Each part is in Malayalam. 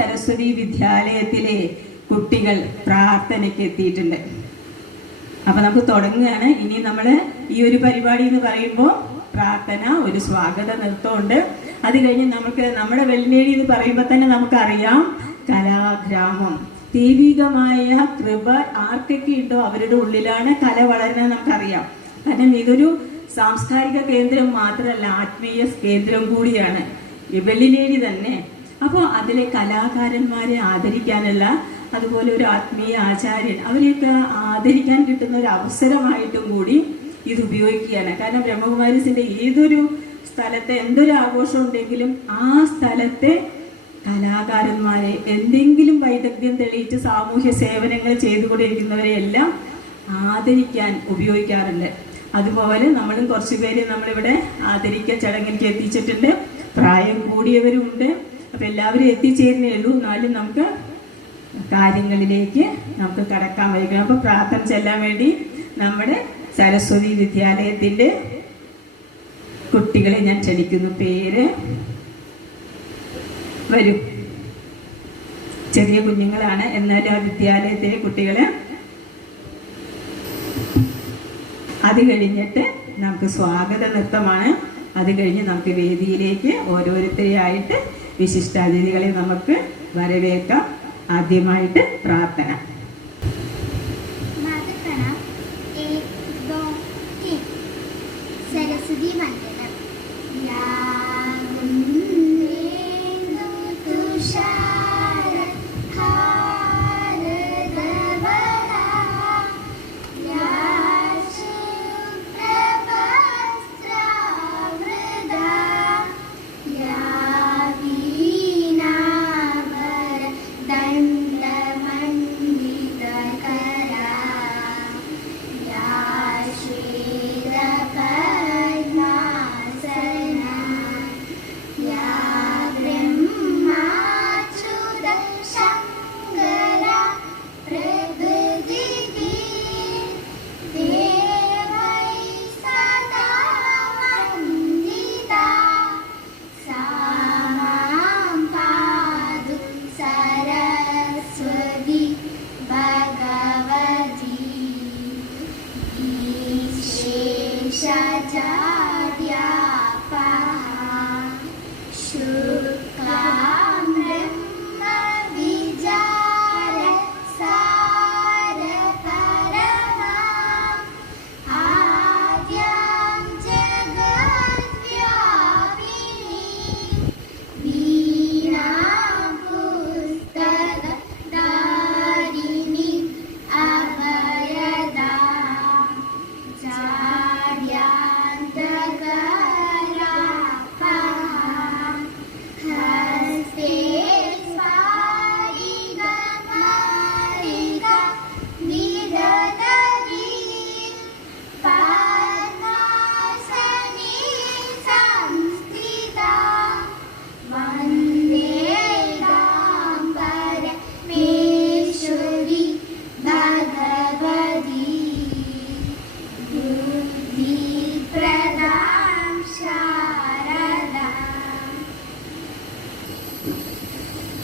സരസ്വതി വിദ്യാലയത്തിലെ കുട്ടികൾ പ്രാർത്ഥനയ്ക്ക് എത്തിയിട്ടുണ്ട്. അപ്പൊ നമുക്ക് തുടങ്ങുകയാണ്. ഇനി നമ്മൾ ഈ ഒരു പരിപാടി എന്ന് പറയുമ്പോൾ പ്രാർത്ഥന, ഒരു സ്വാഗത നൃത്തമുണ്ട്. അത് കഴിഞ്ഞ് നമുക്ക് നമ്മുടെ വെള്ളിനേഴി എന്ന് പറയുമ്പോൾ തന്നെ നമുക്കറിയാം കലാഗ്രാമം. ദൈവികമായ കൃപ ആർക്കൊക്കെ ഉണ്ടോ അവരുടെ ഉള്ളിലാണ് കല വളരുന്നത് നമുക്കറിയാം. കാരണം ഇതൊരു സാംസ്കാരിക കേന്ദ്രം മാത്രമല്ല, ആത്മീയ കേന്ദ്രം കൂടിയാണ് ഈ വെള്ളിനേഴി തന്നെ. അപ്പോൾ അതിലെ കലാകാരന്മാരെ ആദരിക്കാനല്ല, അതുപോലെ ഒരു ആത്മീയ ആചാര്യൻ, അവരെയൊക്കെ ആദരിക്കാൻ കിട്ടുന്ന ഒരു അവസരമായിട്ടും കൂടി ഇത് ഉപയോഗിക്കുകയാണ്. കാരണം ബ്രഹ്മകുമാരീസിന്റെ ഏതൊരു സ്ഥലത്തെ എന്തൊരു ആഘോഷം ഉണ്ടെങ്കിലും ആ സ്ഥലത്തെ കലാകാരന്മാരെ, എന്തെങ്കിലും വൈദഗ്ധ്യം തെളിയിച്ച് സാമൂഹ്യ സേവനങ്ങൾ ചെയ്തുകൊണ്ടിരിക്കുന്നവരെ എല്ലാം ആദരിക്കാൻ ഉപയോഗിക്കാറുണ്ട്. അതുപോലെ നമ്മളും കുറച്ച് പേര് നമ്മളിവിടെ ആദരിക്കാൻ ചടങ്ങിലേക്ക് എത്തിച്ചിട്ടുണ്ട്. പ്രായം കൂടിയവരും ഉണ്ട്. അപ്പം എല്ലാവരും എത്തിച്ചേരുന്നേ ഉള്ളൂ. എന്നാലും നമുക്ക് കാര്യങ്ങളിലേക്ക് നമുക്ക് കടക്കാൻ വൈകണം. അപ്പോൾ പ്രാർത്ഥന ചെല്ലാൻ വേണ്ടി നമ്മുടെ സരസ്വതി വിദ്യാലയത്തിൻ്റെ കുട്ടികളെ ഞാൻ ക്ഷണിക്കുന്നു. പേര് വരും. ചെറിയ കുഞ്ഞുങ്ങളാണ്, എന്നാലും ആ വിദ്യാലയത്തിലെ കുട്ടികളെ. അത് കഴിഞ്ഞിട്ട് നമുക്ക് സ്വാഗത നൃത്തമാണ്. അത് കഴിഞ്ഞ് നമുക്ക് വേദിയിലേക്ക് ഓരോരുത്തരെയായിട്ട് വിശിഷ്ടാതിഥികളെ നമുക്ക് വരവേൽക്കാം. ആദ്യമായിട്ട് പ്രാർത്ഥന. സരസ്വതി വന്ദനം.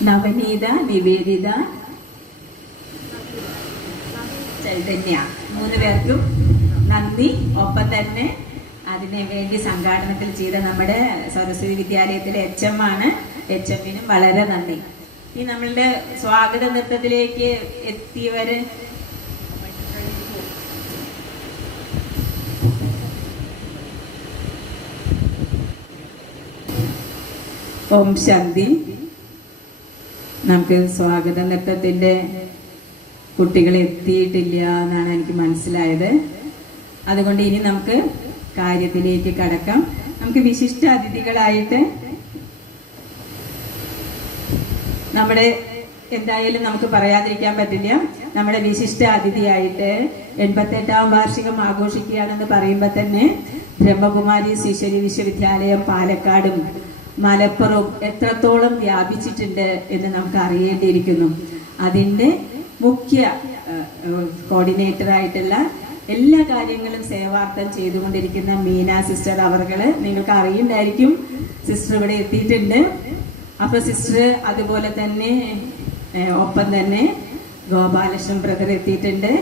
നവനീത, നിവേദിത, ചൈതന്യ, 3 പേർക്കും നന്ദി. ഒപ്പം തന്നെ അതിനെ വേണ്ടി സംഘാടനത്തിൽ ചെയ്ത നമ്മുടെ സരസ്വതി വിദ്യാലയത്തിലെ HM ആണ്. HMനും വളരെ നന്ദി. ഈ നമ്മളുടെ സ്വാഗത നൃത്തത്തിലേക്ക് എത്തിയവര് ഓം ശാന്തി. നമുക്ക് സ്വാഗത നൃത്തത്തിൻ്റെ കുട്ടികൾ എത്തിയിട്ടില്ല എന്നാണ് എനിക്ക് മനസ്സിലായത്. അതുകൊണ്ട് ഇനി നമുക്ക് കാര്യത്തിലേക്ക് കടക്കാം. നമുക്ക് വിശിഷ്ട അതിഥികളായിട്ട് നമ്മുടെ എന്തായാലും നമുക്ക് പറയാതിരിക്കാൻ പറ്റില്ല. നമ്മുടെ വിശിഷ്ട അതിഥിയായിട്ട് 88ാം വാർഷികം ആഘോഷിക്കുകയാണെന്ന് പറയുമ്പോൾ തന്നെ ബ്രഹ്മകുമാരീസ് ഈശ്വരി വിശ്വവിദ്യാലയം പാലക്കാടും മലപ്പുറവും എത്രത്തോളം വ്യാപിച്ചിട്ടുണ്ട് എന്ന് നമുക്ക് അറിയേണ്ടിയിരിക്കുന്നു. അതിൻ്റെ മുഖ്യ കോർഡിനേറ്ററായിട്ടുള്ള എല്ലാ കാര്യങ്ങളും സേവാർത്ഥം ചെയ്തുകൊണ്ടിരിക്കുന്ന മീന സിസ്റ്റർ അവർകള് നിങ്ങൾക്ക് അറിയുണ്ടായിരിക്കും. സിസ്റ്റർ ഇവിടെ എത്തിയിട്ടുണ്ട്. അപ്പോൾ സിസ്റ്റർ അതുപോലെ തന്നെ ഒപ്പം തന്നെ ഗോപാലകൃഷ്ണൻ ബ്രദർ എത്തിയിട്ടുണ്ട്.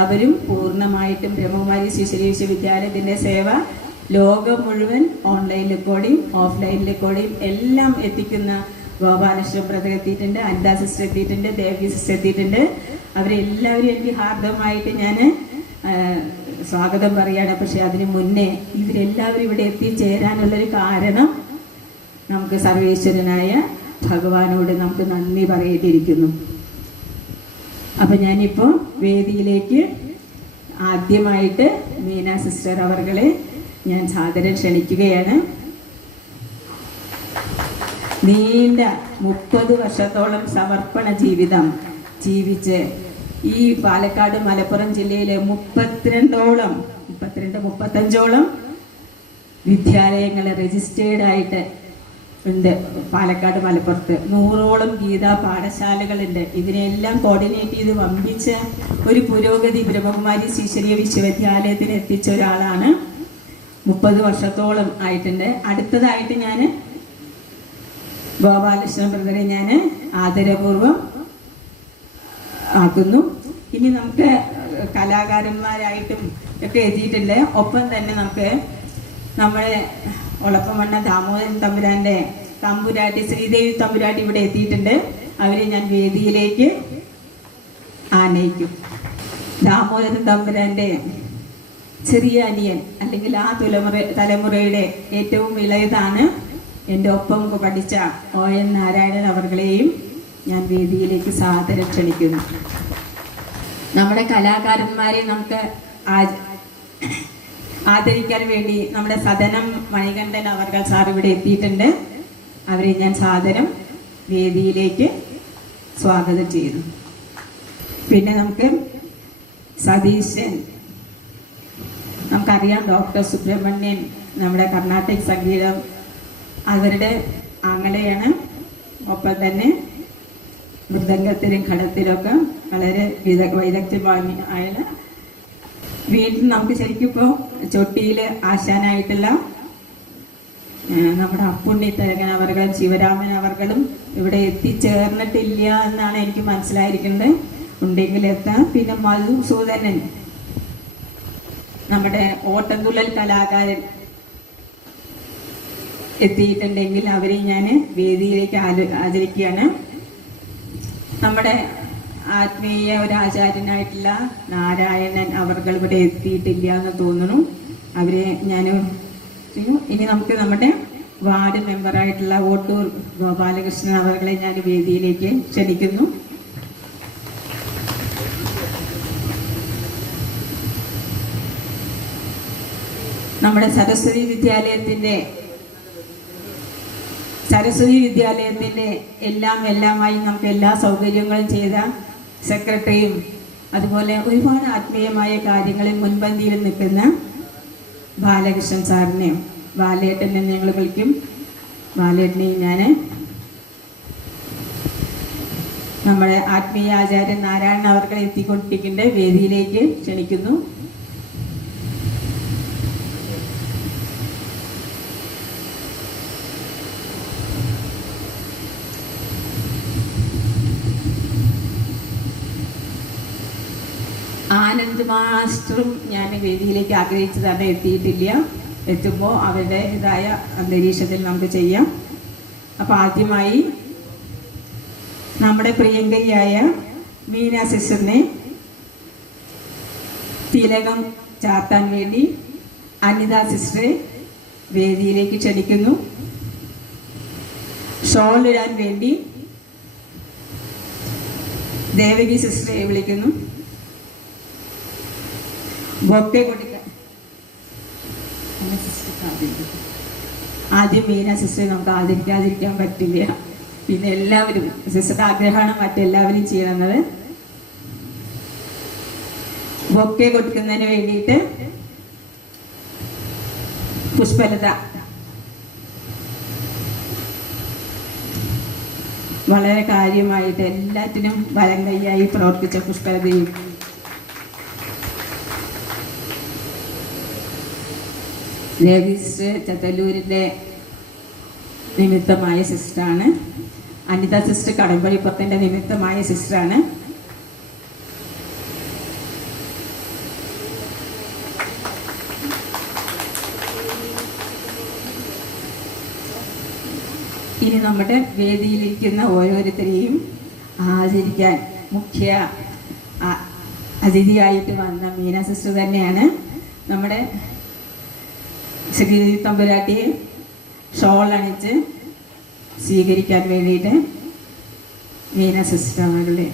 അവരും പൂർണ്ണമായിട്ടും ബ്രഹ്മകുമാരി ശിശുരി വിശ്വവിദ്യാലയത്തിൻ്റെ സേവ ലോകം മുഴുവൻ ഓൺലൈനിൽ കൂടെയും ഓഫ്ലൈനിൽ കൂടെയും എല്ലാം എത്തിക്കുന്ന ഗോപാലകൃഷ്ണൻ ബ്രദർ എത്തിയിട്ടുണ്ട്, അനിത സിസ്റ്റർ എത്തിയിട്ടുണ്ട്, ദേവി സിസ്റ്റർ എത്തിയിട്ടുണ്ട്. അവരെല്ലാവരും എനിക്ക് ഹാർദമായിട്ട് ഞാൻ സ്വാഗതം പറയുകയാണ്. പക്ഷെ അതിന് മുന്നേ ഇവരെല്ലാവരും ഇവിടെ എത്തിച്ചേരാനുള്ളൊരു കാരണം നമുക്ക് സർവേശ്വരനായ ഭഗവാനോട് നമുക്ക് നന്ദി പറയേണ്ടിയിരിക്കുന്നു. അപ്പം ഞാനിപ്പോൾ വേദിയിലേക്ക് ആദ്യമായിട്ട് മീന സിസ്റ്റർ അവർകളെ ഞാൻ സാദരം ക്ഷണിക്കുകയാണ്. നീണ്ട 30 വർഷത്തോളം സമർപ്പണ ജീവിതം ജീവിച്ച് ഈ പാലക്കാട് മലപ്പുറം ജില്ലയിലെ 35ഓളം വിദ്യാലയങ്ങൾ രജിസ്റ്റേർഡ് ഉണ്ട്. പാലക്കാട് മലപ്പുറത്ത് 100ഓളം ഗീതാ പാഠശാലകളുണ്ട്. ഇതിനെല്ലാം കോർഡിനേറ്റ് ചെയ്ത് വമ്പിച്ച ഒരു പുരോഗതി ബ്രഹ്മകുമാരി ശ്രീശരീയ വിശ്വവിദ്യാലയത്തിന് എത്തിച്ച ഒരാളാണ്. 30 വർഷത്തോളം ആയിട്ടുണ്ട്. അടുത്തതായിട്ട് ഞാൻ ഗോപാലകൃഷ്ണൻ ബ്രദറെ ഞാൻ ആദരപൂർവം ആക്കുന്നു. ഇനി നമുക്ക് കലാകാരന്മാരായിട്ടും ഒക്കെ എത്തിയിട്ടുണ്ട്. ഒപ്പം തന്നെ നമുക്ക് നമ്മുടെ ഒളപ്പമണ്ണ ദാമോദരൻ തമ്പുരാൻ്റെ തമ്പുരാട്ടി ശ്രീദേവി തമ്പുരാട്ടി ഇവിടെ എത്തിയിട്ടുണ്ട്. അവരെ ഞാൻ വേദിയിലേക്ക് ആനയിക്കും. ദാമോദരൻ തമ്പുരാൻ്റെ ചെറിയ അനിയൻ അല്ലെങ്കിൽ ആ തലമുറയുടെ ഏറ്റവും ഇളയതാണ്. എൻ്റെ ഒപ്പം പഠിച്ച ON നാരായണൻ അവർകളെയും ഞാൻ വേദിയിലേക്ക് സാദരം ക്ഷണിക്കുന്നു. നമ്മുടെ കലാകാരന്മാരെ നമുക്ക് ആദരിക്കാൻ വേണ്ടി നമ്മുടെ സദനം മണികണ്ഠൻ അവർകൾ സാർ ഇവിടെ എത്തിയിട്ടുണ്ട്. അവരെ ഞാൻ സാദരം വേദിയിലേക്ക് സ്വാഗതം ചെയ്യുന്നു. പിന്നെ നമുക്ക് സതീശൻ, നമുക്കറിയാം ഡോക്ടർ സുബ്രഹ്മണ്യൻ നമ്മുടെ കർണാട്ടിക് സംഗീതം അവരുടെ ആങ്ങളെയാണ്. ഒപ്പം തന്നെ മൃദംഗത്തിലും ഘടത്തിലൊക്കെ വളരെ വൈദഗ്ധ്യമായ വീണ്ടും നമുക്ക് ശരിക്കും ഇപ്പോൾ ചൊട്ടിയിൽ ആശാനായിട്ടുള്ള നമ്മുടെ അപ്പുണ്ണി തരകൻ അവർകളും ശിവരാമൻ അവർകളും ഇവിടെ എത്തിച്ചേർന്നിട്ടില്ല എന്നാണ് എനിക്ക് മനസ്സിലായിരിക്കുന്നത്. ഉണ്ടെങ്കിൽ എത്താം. പിന്നെ മധുസൂദനൻ നമ്മുടെ ഓട്ടംതുള്ളൽ കലാകാരൻ എത്തിയിട്ടുണ്ടെങ്കിൽ അവരെ ഞാൻ വേദിയിലേക്ക് ആചരിക്കുകയാണ്. നമ്മുടെ ആത്മീയ ഒരു ആചാര്യനായിട്ടുള്ള നാരായണൻ അവർകൾ ഇവിടെ എത്തിയിട്ടില്ല എന്ന് തോന്നുന്നു. അവരെ ഞാൻ ഇനി നമുക്ക് നമ്മുടെ വാർഡ് മെമ്പറായിട്ടുള്ള ഓട്ടൂർ ഗോപാലകൃഷ്ണൻ അവർകളെ ഞാൻ വേദിയിലേക്ക് ക്ഷണിക്കുന്നു. നമ്മുടെ സരസ്വതി വിദ്യാലയത്തിൻ്റെ എല്ലാമായി നമുക്ക് എല്ലാ സൗകര്യങ്ങളും ചെയ്ത സെക്രട്ടറിയും അതുപോലെ ഒരുപാട് ആത്മീയമായ കാര്യങ്ങളിൽ മുൻപന്തിയിൽ നിൽക്കുന്ന ബാലകൃഷ്ണൻ സാറിനെയും ബാലേട്ടനെ ഞങ്ങൾ വിളിക്കും. ബാലേട്ടനെയും ഞാൻ നമ്മുടെ ആത്മീയ ആചാര്യൻ നാരായണൻ അവർകളെ എത്തിക്കൊണ്ടിരിക്കേണ്ട വേദിയിലേക്ക് ക്ഷണിക്കുന്നു. ആനന്ദ് മാസ്റ്ററും ഞാൻ വേദിയിലേക്ക് ആഗ്രഹിച്ചതാണ്, എത്തിയിട്ടില്ല. എത്തുമ്പോൾ അവരുടേതായ അന്തരീക്ഷത്തിൽ നമുക്ക് ചെയ്യാം. അപ്പോൾ ആദ്യമായി നമ്മുടെ പ്രിയങ്കരിയായ മീന സിസ്റ്ററിനെ തിലകം ചാർത്താൻ വേണ്ടി അനിത സിസ്റ്ററെ വേദിയിലേക്ക് ക്ഷണിക്കുന്നു. ഷോൾ ഇടാൻ വേണ്ടി ദേവകി സിസ്റ്ററെ വിളിക്കുന്നു. ബൊക്കെ കൊടുക്കാൻ ആദ്യം മീന സിസ്റ്ററെ നമുക്ക് ആദരിക്കാതിരിക്കാൻ പറ്റില്ല. പിന്നെ എല്ലാവരും സിസ്റ്ററുടെ ആഗ്രഹമാണ് മറ്റെല്ലാവരും ചെയ്യണമെന്നത്. ബൊക്കെ കൊടുക്കുന്നതിന് വേണ്ടിയിട്ട് പുഷ്പലത വളരെ കാര്യമായിട്ട് എല്ലാറ്റിനും വലം കൈയായി പ്രവർത്തിച്ച പുഷ്പലതയും ദേവീസ് ചത്തല്ലൂരിൻ്റെ നിമിത്തമായ സിസ്റ്ററാണ്. അനിത സിസ്റ്റർ കടമ്പഴിപ്പത്തിൻ്റെ നിമിത്തമായ സിസ്റ്ററാണ്. ഇനി നമ്മുടെ വേദിയിലിരിക്കുന്ന ഓരോരുത്തരെയും ആദരിക്കാൻ മുഖ്യ അതിഥിയായിട്ട് വന്ന മീന സിസ്റ്റർ തന്നെയാണ്. നമ്മുടെ ശ്രീ തമ്പുരാട്ടിയെ ഷോൾ അണിച്ച് സ്വീകരിക്കാൻ വേണ്ടിയിട്ട് മീന സിസ്റ്റർ അവരുടെ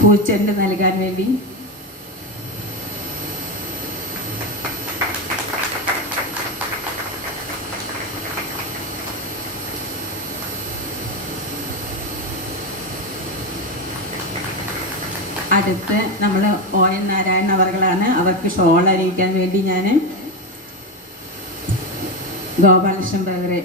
പൂച്ചെണ്ട് നൽകാൻ വേണ്ടി അടുത്ത് നമ്മൾ ON നാരായണൻ അവർകളാണ്. അവർക്ക് ഷോൾ അണിയിക്കാൻ വേണ്ടി ഞാൻ ഗോപാലകൃഷ്ണൻ ബ്രദറെ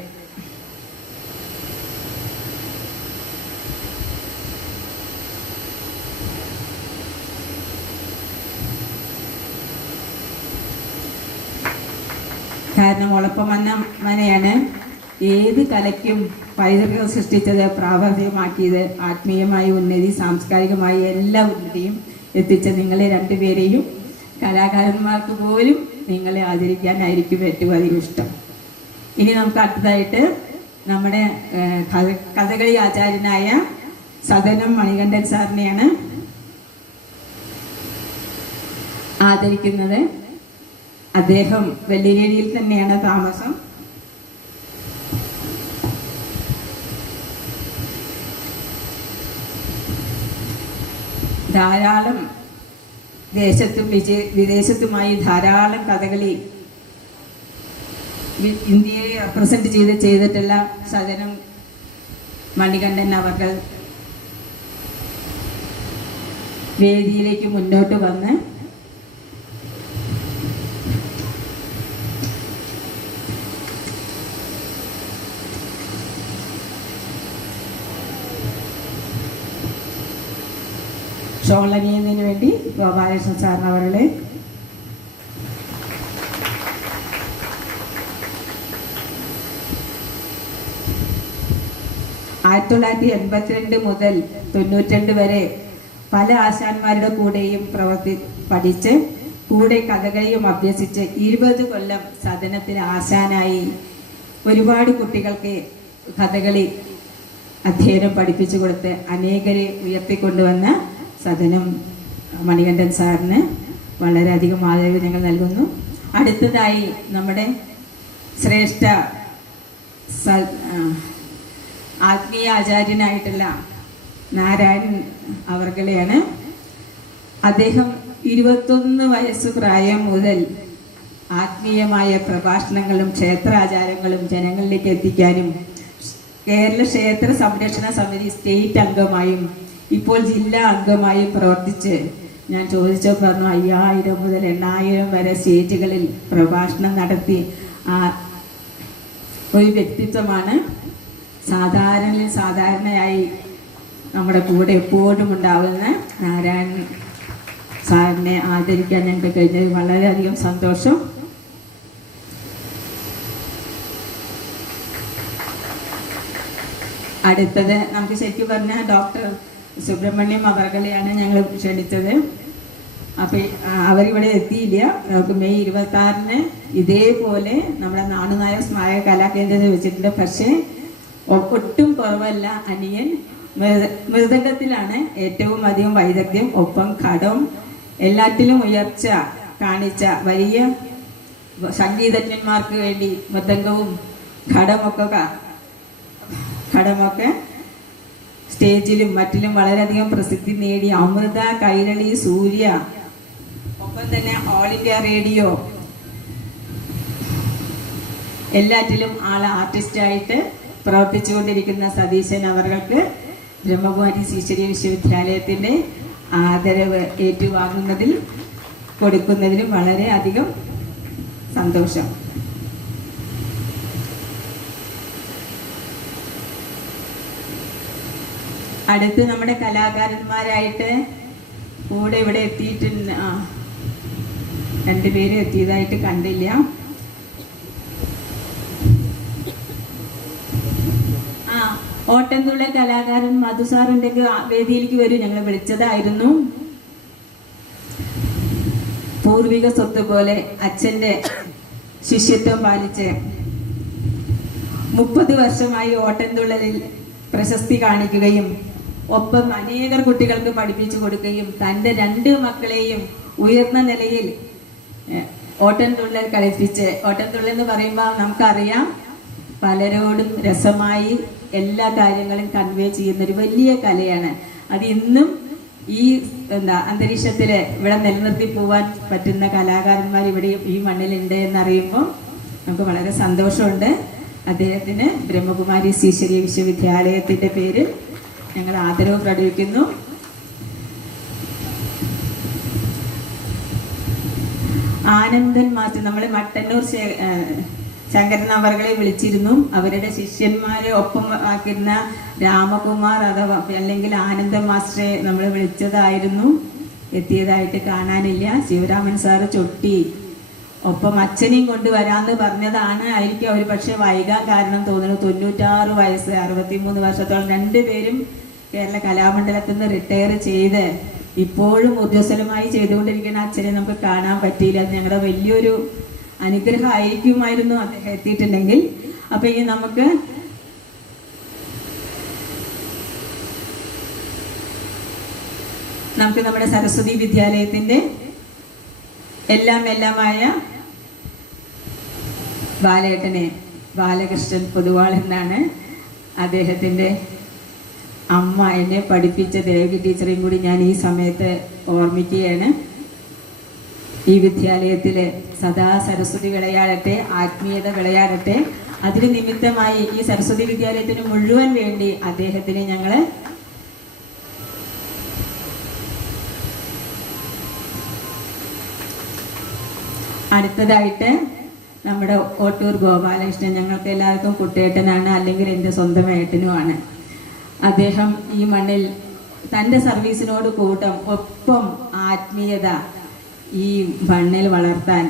കാരണം ഒളപ്പമന്ന മനയാണ് ഏത് കലയ്ക്കും പൈതൃകം സൃഷ്ടിച്ചത്, പ്രാവർത്തികമാക്കിയത്, ആത്മീയമായ ഉന്നതി, സാംസ്കാരികമായ എല്ലാ ഉന്നതിയും എത്തിച്ച നിങ്ങളെ രണ്ടുപേരെയും കലാകാരന്മാർക്ക് പോലും നിങ്ങളെ ആദരിക്കാനായിരിക്കും ഏറ്റവും അധികം ഇഷ്ടം. ഇനി നമുക്ക് അടുത്തതായിട്ട് നമ്മുടെ കഥകളി ആചാര്യനായ സദനം മണികണ്ഠൻ സാറിനെയാണ് ആദരിക്കുന്നത്. അദ്ദേഹം വെള്ളിയേരിയിൽ തന്നെയാണ് താമസം. ധാരാളം ദേശത്തും വിദേശത്തുമായി ധാരാളം കഥകളി ഇന്ത്യയെ റെപ്രസെന്റ് ചെയ്തിട്ടുള്ള സദനം മണികണ്ഠൻ അവർ വേദിയിലേക്ക് മുന്നോട്ട് വന്ന് ഷോൾ അണിയുന്നതിന് വേണ്ടി ഗോപാലകൃഷ്ണൻ സാറിന് അവരുടെ 1982 മുതൽ 92 വരെ പല ആശാന്മാരുടെ കൂടെയും പഠിച്ച് കൂടെ കഥകളിയും അഭ്യസിച്ച് 20 കൊല്ലം സദനത്തിൽ ആശാനായി ഒരുപാട് കുട്ടികൾക്ക് കഥകളി അധ്യയനം പഠിപ്പിച്ചു കൊടുത്ത് അനേകരെ ഉയർത്തിക്കൊണ്ടുവന്ന സദനം മണികണ്ഠൻ സാറിന് വളരെയധികം ആദരവ് ഞങ്ങൾ നൽകുന്നു. അടുത്തതായി നമ്മുടെ ശ്രേഷ്ഠ ആത്മീയ ആചാര്യനായിട്ടുള്ള നാരായണൻ അവർകളെയാണ്. അദ്ദേഹം 21 വയസ്സ് പ്രായം മുതൽ ആത്മീയമായ പ്രഭാഷണങ്ങളും ക്ഷേത്രാചാരങ്ങളും ജനങ്ങളിലേക്ക് എത്തിക്കാനും കേരള ക്ഷേത്ര സംരക്ഷണ സമിതി സ്റ്റേറ്റ് അംഗമായും ഇപ്പോൾ ജില്ലാ അംഗമായും പ്രവർത്തിച്ച് ഞാൻ ചോദിച്ചപ്പോൾ പറഞ്ഞു 5000 മുതൽ 8000 വരെ സ്റ്റേറ്റുകളിൽ പ്രഭാഷണം നടത്തി ഒരു വ്യക്തിത്വമാണ്. സാധാരണയായി നമ്മുടെ കൂടെ എപ്പോഴും ഉണ്ടാവുന്ന നാരായണൻ സാറിനെ ആദരിക്കാൻ ഞങ്ങൾക്ക് കഴിഞ്ഞത് വളരെയധികം സന്തോഷം. അടുത്തത് നമുക്ക് ശരിക്കും പറഞ്ഞാൽ ഡോക്ടർ സുബ്രഹ്മണ്യം അവർകളെയാണ് ഞങ്ങൾ ക്ഷണിച്ചത്. അപ്പം അവരിവിടെ എത്തിയില്ല. നമുക്ക് മെയ് 26-ന് ഇതേപോലെ നമ്മുടെ നാടുനായ സ്മാരക കലാകേന്ദ്രത്തിൽ വെച്ചിട്ടുണ്ട്. പക്ഷേ ഒട്ടും കുറവല്ല. അനിയൻ മൃദംഗത്തിലാണ് ഏറ്റവും അധികം വൈദഗ്ധ്യം. ഒപ്പം ഘടം എല്ലാറ്റിലും ഉയർച്ച കാണിച്ച വലിയ സംഗീതജ്ഞന്മാർക്ക് വേണ്ടി മൃദംഗവും ഘടമൊക്കെ സ്റ്റേജിലും മറ്റിലും വളരെയധികം പ്രസിദ്ധി നേടി. അമൃത, കൈരളി, സൂര്യ, ഒപ്പം തന്നെ ഓൾ ഇന്ത്യ റേഡിയോ എല്ലാറ്റിലും ആർട്ടിസ്റ്റായിട്ട് പ്രവർത്തിച്ചുകൊണ്ടിരിക്കുന്ന സതീശൻ അവർക്ക് ബ്രഹ്മകുമാരി ഈശ്വരീയ വിശ്വവിദ്യാലയത്തിൻ്റെ ആദരവ് ഏറ്റുവാങ്ങുന്നതിൽ കൊടുക്കുന്നതിലും വളരെയധികം സന്തോഷം. അടുത്ത് നമ്മുടെ കലാകാരന്മാരായിട്ട് കൂടെ ഇവിടെ എത്തിയിട്ടുണ്ട്. രണ്ടുപേരും എത്തിയതായിട്ട് കണ്ടില്ല. ഓട്ടംതുള്ളൽ കലാകാരൻ മധുസാറിന്റെ വേദിയിലേക്ക് വരും. ഞങ്ങൾ വിളിച്ചതായിരുന്നു. പൂർവിക സ്വത്ത് പോലെ അച്ഛന്റെ ശിഷ്യത്വം പാലിച്ച് 30 വർഷമായി ഓട്ടംതുള്ളലിൽ പ്രശസ്തി കാണിക്കുകയും ഒപ്പം അനേകം കുട്ടികൾക്ക് പഠിപ്പിച്ചു കൊടുക്കുകയും തൻ്റെ 2 മക്കളെയും ഉയർന്ന നിലയിൽ ഓട്ടംതുള്ളൽ കളിപ്പിച്ച്, ഓട്ടംതുള്ളൽ എന്ന് പറയുമ്പോൾ നമുക്കറിയാം പലരോടും രസമായി എല്ലാ കാര്യങ്ങളും കൺവേ ചെയ്യുന്നൊരു വലിയ കലയാണ്. അത് ഇന്നും ഈ അന്തരീക്ഷത്തിൽ ഇവിടെ നിലനിർത്തി പോവാൻ പറ്റുന്ന കലാകാരന്മാർ ഇവിടെ ഈ മണ്ണിലുണ്ട് എന്നറിയുമ്പോൾ നമുക്ക് വളരെ സന്തോഷമുണ്ട്. അദ്ദേഹത്തിന് ബ്രഹ്മകുമാരി ഈശ്വരീയ വിശ്വവിദ്യാലയത്തിൻ്റെ പേര് ഞങ്ങൾ ആദരവ് പ്രകടിപ്പിക്കുന്നു. ആനന്ദൻ മാസ്റ്റർ, നമ്മൾ മട്ടന്നൂർ ശങ്കരൻ അവർകളെ വിളിച്ചിരുന്നു. അവരുടെ ശിഷ്യന്മാരെ ഒപ്പം ആക്കിയിരുന്ന രാമകുമാർ അഥവാ അല്ലെങ്കിൽ ആനന്ദൻ മാസ്റ്ററെ നമ്മൾ വിളിച്ചതായിരുന്നു. എത്തിയതായിട്ട് കാണാനില്ല. ശിവരാമൻ സാറ് ചൊട്ടി ഒപ്പം അച്ഛനെയും കൊണ്ടുവരാമെന്ന് പറഞ്ഞതാണ്. ആയിരിക്കും അവർ പക്ഷെ വൈകാൻ കാരണം തോന്നുന്നു. 96 വയസ്സ്, 63 വർഷത്തോളം 2 പേരും കേരള കലാമണ്ഡലത്തിൽ നിന്ന് റിട്ടയർ ചെയ്ത് ഇപ്പോഴും ഊർജ്ജസ്വലമായി ചെയ്തുകൊണ്ടിരിക്കുന്ന അച്ഛനെ നമുക്ക് കാണാൻ പറ്റിയില്ല. ഞങ്ങളുടെ വലിയൊരു അനുഗ്രഹമായിരിക്കുമായിരുന്നു അദ്ദേഹം എത്തിയിട്ടുണ്ടെങ്കിൽ. അപ്പൊ ഇനി നമുക്ക് നമ്മുടെ സരസ്വതി വിദ്യാലയത്തിന്റെ എല്ലാമായ ബാലേട്ടനെ, ബാലകൃഷ്ണൻ പൊതുവാൾ എന്നാണ് അദ്ദേഹത്തിൻ്റെ അമ്മ എന്നെ പഠിപ്പിച്ച ദേവകി ടീച്ചറേയും കൂടി ഞാൻ ഈ സമയത്ത് ഓർമ്മിക്കുകയാണ്. ഈ വിദ്യാലയത്തിൽ സദാ സരസ്വതി വിളയാടട്ടെ, ആത്മീയത വിളയാടട്ടെ. അതിന് നിമിത്തമായി ഈ സരസ്വതി വിദ്യാലയത്തിന് മുഴുവൻ വേണ്ടി അദ്ദേഹത്തിന് ഞങ്ങൾ അടുത്തതായിട്ട് നമ്മുടെ ഓട്ടൂർ ഗോപാലകൃഷ്ണൻ, ഞങ്ങൾക്ക് എല്ലാവർക്കും കുട്ടേട്ടനാണ്, അല്ലെങ്കിൽ എൻ്റെ സ്വന്തം ഏട്ടനുമാണ്. അദ്ദേഹം ഈ മണ്ണിൽ തൻ്റെ സർവീസിനോട് കൂട്ടം ഒപ്പം ആത്മീയത ഈ മണ്ണിൽ വളർത്താൻ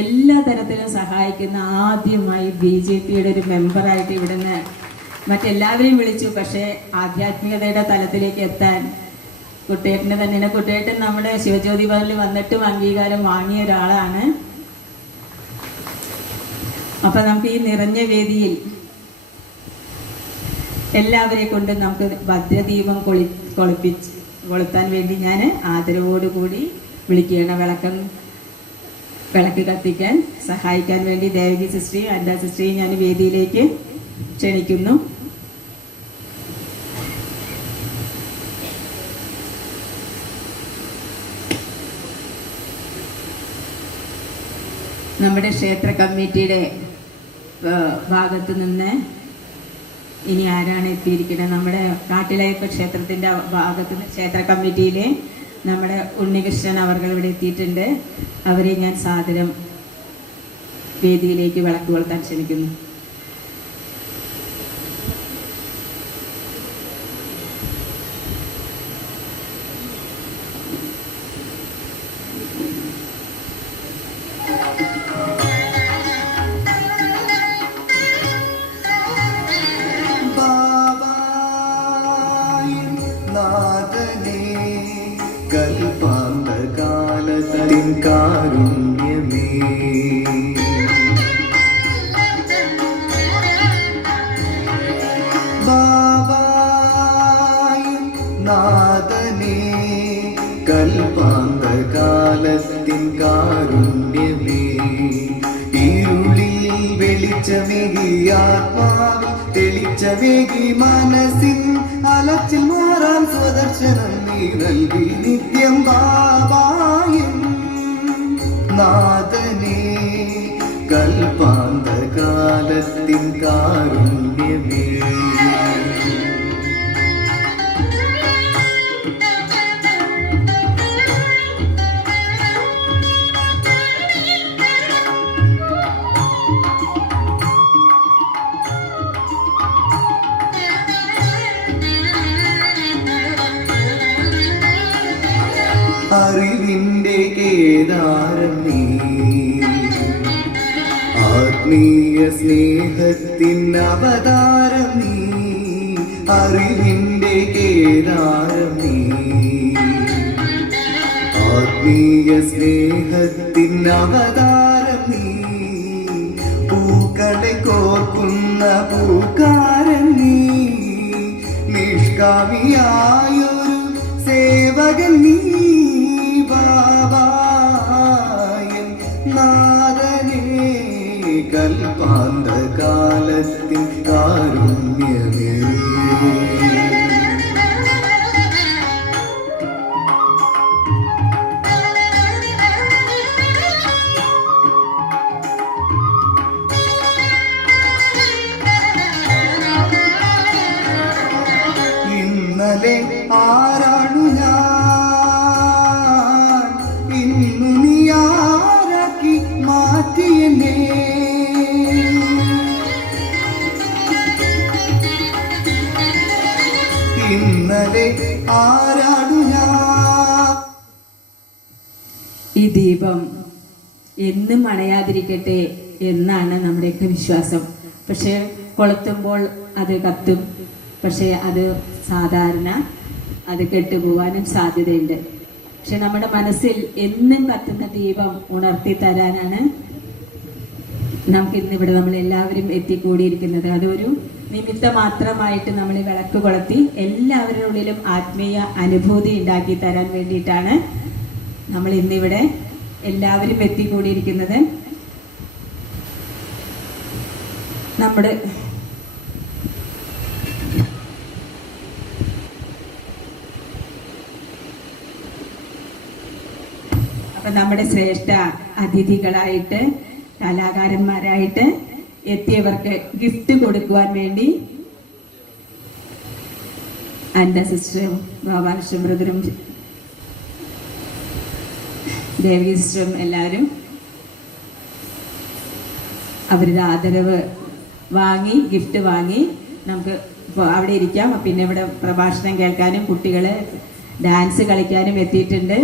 എല്ലാ തരത്തിലും സഹായിക്കുന്ന ആദ്യമായി BJPയുടെ ഒരു മെമ്പറായിട്ട് ഇവിടുന്ന് മറ്റെല്ലാവരെയും വിളിച്ചു. പക്ഷേ ആധ്യാത്മികതയുടെ തലത്തിലേക്ക് എത്താൻ കുട്ടേട്ടന് തന്നെയാണ്. കുട്ടേട്ടൻ നമ്മുടെ ശിവജ്യോതി ഭവനിൽ വന്നിട്ടും അംഗീകാരം വാങ്ങിയ ഒരാളാണ്. അപ്പൊ നമുക്ക് ഈ നിറഞ്ഞ വേദിയിൽ എല്ലാവരെ കൊണ്ട് നമുക്ക് ഭദ്രദീപം കൊളുത്താൻ വേണ്ടി ഞാൻ ആദരവോടുകൂടി വിളിക്കുകയാണ്. വിളക്ക് കത്തിക്കാൻ സഹായിക്കാൻ വേണ്ടി ദേവകി സിസ്റ്ററെയും അനിത സിസ്റ്ററെയും ഞാൻ വേദിയിലേക്ക് ക്ഷണിക്കുന്നു. നമ്മുടെ ക്ഷേത്ര കമ്മിറ്റിയുടെ ഭാഗത്ത് നിന്ന് ഇനി ആരാണ് എത്തിയിരിക്കുന്നത്? നമ്മുടെ കാട്ടിലയപ്പ ക്ഷേത്രത്തിൻ്റെ ഭാഗത്ത് നിന്ന് ക്ഷേത്ര കമ്മിറ്റിയിലെ നമ്മുടെ ഉണ്ണികൃഷ്ണൻ അവർ ഇവിടെ എത്തിയിട്ടുണ്ട്. അവരെ ഞാൻ സാദരം വേദിയിലേക്ക് വിളക്ക് കൊളുത്താൻ ക്ഷണിക്കുന്നു. കൽപ്പാന്തകാലത്തിൻ കാരുണ്യമേ, ബാബായും നാഥനേ കൽപ്പാന്തകാലത്തിൻ കാരുണ്യമേ, ഇരുളിൽ വെളിച്ചമേകി ആത്മാവിൽ തെളിച്ചമേകി മനസ്സിൻ അലച്ചിൽ മാറാൻ സ്വദർശനം നീ നൽകി നിത്യം ബാബായും നാഥനേ കൽപ്പാന്തകാലത്തിൻ കാരുണ്യമേ. കേദാരം നീ. ആത്മീയ സ്നേഹത്തിൻ അവതാരം നീ, അറിവിന്റെ കേദാരം നീ. ആത്മീയ സ്നേഹത്തിൻ അവതാരം നീ, പൂക്കളെ കോർക്കുന്ന പൂക്കാരൻ നീ. നിഷ്കാമിയായൊരു സേവകൻ നീ, ബാബായൻ നാദനേ, കൽപ്പാന്തകാലത്തിൻ കാരുണ്യമേ. ഇന്നലെ ആരാണു ഞാൻ, ഇന്നു നീ ആരാക്കി മാറ്റിയെന്നെ. ഇന്നലെ ആരാണു ഞാൻ. ഈ ദീപം എന്നും അണയാതിരിക്കട്ടെ എന്നാണ് നമ്മുടെയൊക്കെ വിശ്വാസം. പക്ഷെ കൊളുത്തുമ്പോൾ അത് കത്തും, പക്ഷെ അത് സാധാരണ അത് കെട്ടുപോകാനും സാധ്യതയുണ്ട്. പക്ഷെ നമ്മുടെ മനസ്സിൽ എന്നും കത്തുന്ന ദീപം ഉണർത്തി തരാനാണ് നമുക്ക് ഇന്നിവിടെ നമ്മൾ എല്ലാവരും എത്തിക്കൂടിയിരിക്കുന്നത്. അതൊരു നിമിത്തം മാത്രമായിട്ട് നമ്മൾ വിളക്ക് കൊളുത്തി എല്ലാവരുടെ ഉള്ളിലും ആത്മീയ അനുഭൂതി ഉണ്ടാക്കി തരാൻ വേണ്ടിയിട്ടാണ് നമ്മൾ ഇന്നിവിടെ എല്ലാവരും എത്തിക്കൂടിയിരിക്കുന്നത്. നമ്മുടെ നമ്മുടെ ശ്രേഷ്ഠ അതിഥികളായിട്ട് കലാകാരന്മാരായിട്ട് എത്തിയവർക്ക് ഗിഫ്റ്റ് കൊടുക്കുവാൻ വേണ്ടി എൻ്റെ സിസ്റ്ററും ഗോപാലകൃഷ്ണൻ ബ്രദറും ദേവി സിസ്റ്ററും എല്ലാവരും അവരുടെ ആദരവ് വാങ്ങി, ഗിഫ്റ്റ് വാങ്ങി നമുക്ക് അവിടെ ഇരിക്കാം. പിന്നെ ഇവിടെ പ്രഭാഷണം കേൾക്കാനും കുട്ടികൾ ഡാൻസ് കളിക്കാനും എത്തിയിട്ടുണ്ട്.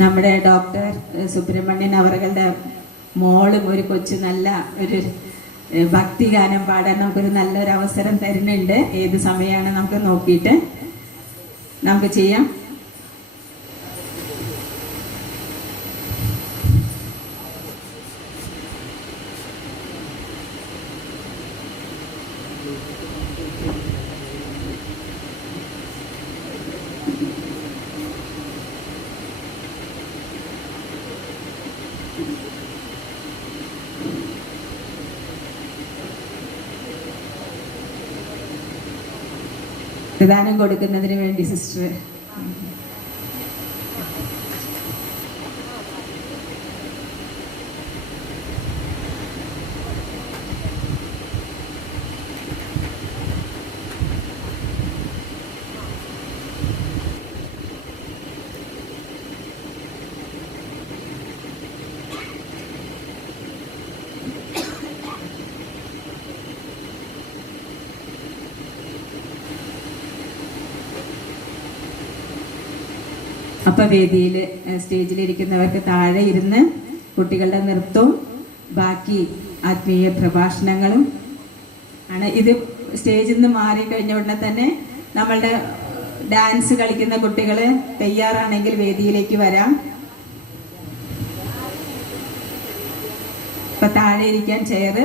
നമ്മുടെ ഡോക്ടർ സുബ്രഹ്മണ്യൻ അവറുകളുടെ മോളും ഒരു കൊച്ചു നല്ല ഒരു ഭക്തിഗാനം പാടാൻ നമുക്കൊരു നല്ലൊരു അവസരം തരുന്നുണ്ട്. ഏത് സമയമാണ് നമുക്ക് നോക്കിയിട്ട് നമുക്ക് ചെയ്യാം. പ്രദാനം കൊടുക്കുന്നതിന് വേണ്ടി സിസ്റ്റർ അപ്പൊ വേദിയിൽ സ്റ്റേജിലിരിക്കുന്നവർക്ക് താഴെ ഇരുന്ന് കുട്ടികളുടെ നൃത്തവും ബാക്കി ആത്മീയ പ്രഭാഷണങ്ങളും ആണ്. ഇത് സ്റ്റേജിൽ നിന്ന് മാറി കഴിഞ്ഞ ഉടനെ തന്നെ നമ്മളുടെ ഡാൻസ് കളിക്കുന്ന കുട്ടികൾ തയ്യാറാണെങ്കിൽ വേദിയിലേക്ക് വരാം. അപ്പൊ താഴെ ഇരിക്കാൻ ചെയർ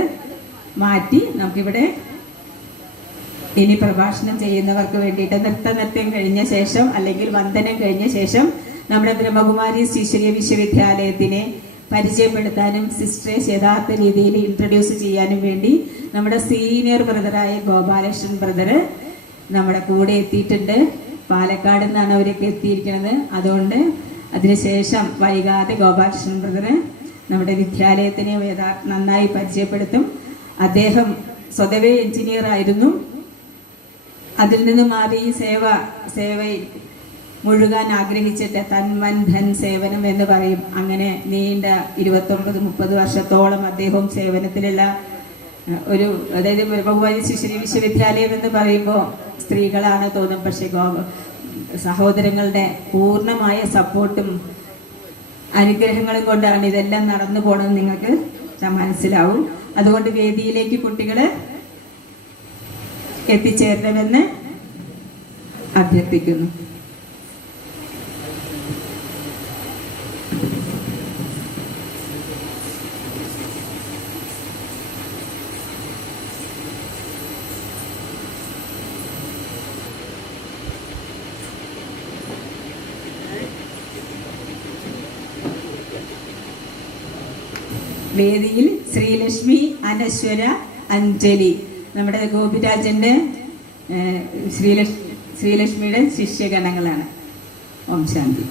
മാറ്റി നമുക്കിവിടെ ഇനി പ്രഭാഷണം ചെയ്യുന്നവർക്ക് വേണ്ടിയിട്ട് നൃത്തം കഴിഞ്ഞ ശേഷം അല്ലെങ്കിൽ വന്ദനം കഴിഞ്ഞ ശേഷം നമ്മുടെ ബ്രഹ്മകുമാരി ശ്രീശ്രീയ വിശ്വവിദ്യാലയത്തിനെ പരിചയപ്പെടുത്താനും സിസ്റ്ററെ യഥാർത്ഥ രീതിയിൽ ഇൻട്രൊഡ്യൂസ് ചെയ്യാനും വേണ്ടി നമ്മുടെ സീനിയർ ബ്രദറായ ഗോപാലകൃഷ്ണൻ ബ്രദർ നമ്മുടെ കൂടെ എത്തിയിട്ടുണ്ട്. പാലക്കാട് നിന്നാണ് അവരൊക്കെ എത്തിയിരിക്കുന്നത്. അതുകൊണ്ട് അതിനുശേഷം വൈകാതെ ഗോപാലകൃഷ്ണൻ ബ്രദർ നമ്മുടെ വിദ്യാലയത്തിനെ നന്നായി പരിചയപ്പെടുത്തും. അദ്ദേഹം സ്വതവേ എഞ്ചിനീയർ ആയിരുന്നു. അതിൽ നിന്ന് മാറി സേവയിൽ മുഴുകാൻ ആഗ്രഹിച്ചിട്ട് തന്മൻ ധൻ സേവനം എന്ന് പറയും. അങ്ങനെ നീണ്ട 29-30 വർഷത്തോളം അദ്ദേഹം സേവനത്തിലുള്ള ഒരു അതായത് ബഹുമാനി ശിശുരി വിശ്വവിദ്യാലയം എന്ന് പറയുമ്പോൾ സ്ത്രീകളാണ് തോന്നും. പക്ഷേ സഹോദരങ്ങളുടെ പൂർണ്ണമായ സപ്പോർട്ടും അനുഗ്രഹങ്ങളും കൊണ്ടാണ് ഇതെല്ലാം നടന്നു പോകണമെന്ന് നിങ്ങൾക്ക് മനസ്സിലാവും. അതുകൊണ്ട് വേദിയിലേക്ക് കുട്ടികൾ എത്തിച്ചേരണമെന്ന് അഭ്യർത്ഥിക്കുന്നു. വേദിയിൽ ശ്രീലക്ഷ്മി, അനശ്വര, അഞ്ജലി നമ്മുടെ ഗോപിരാജന്റെ ശ്രീലക്ഷ്മിയുടെ ശിഷ്യഗണങ്ങളാണ്. ഓം ശാന്തി.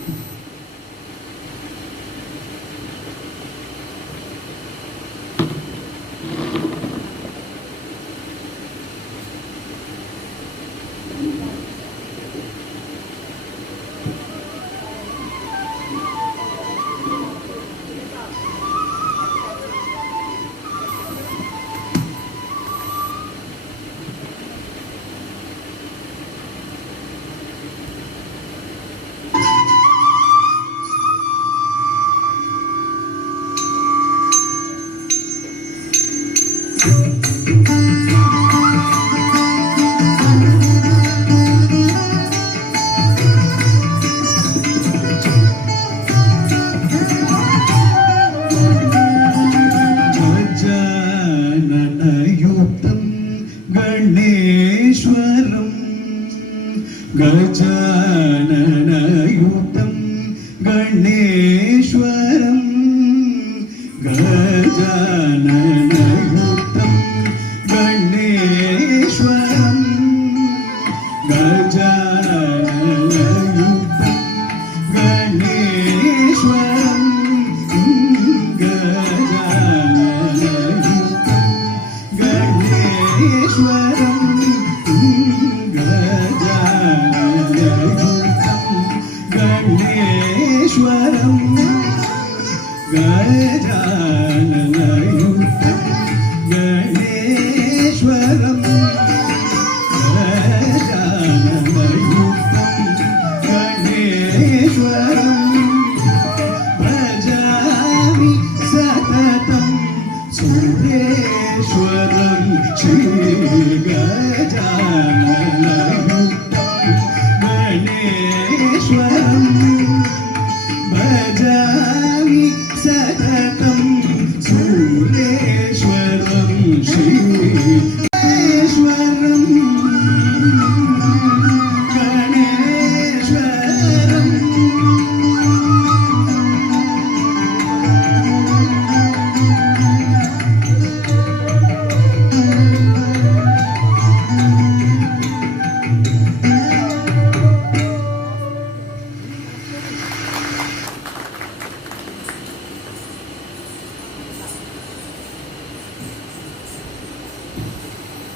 ഗജാനനയുതം ഗണേശ്വരം ഗജാനനയുതം ഗണേശ്വരം ഗജാനനയുതം ഗണേശ്വരം ഗജാനനയുതം ഗണേശ്വരം ഗണേശ്വരം ഗജാനനയുതം ഗണേശ്വരം ഗജാനനയുതം ഗണേശ്വരം ഭജാമി സതതം സുരേശ്വരം ശ്രീ ഗജാനനയുതം ഗണേശ്വരം ഭജാമി സതതം സുരേശ്വരം ശ്രീശ്വരം ഗണേശ്വരം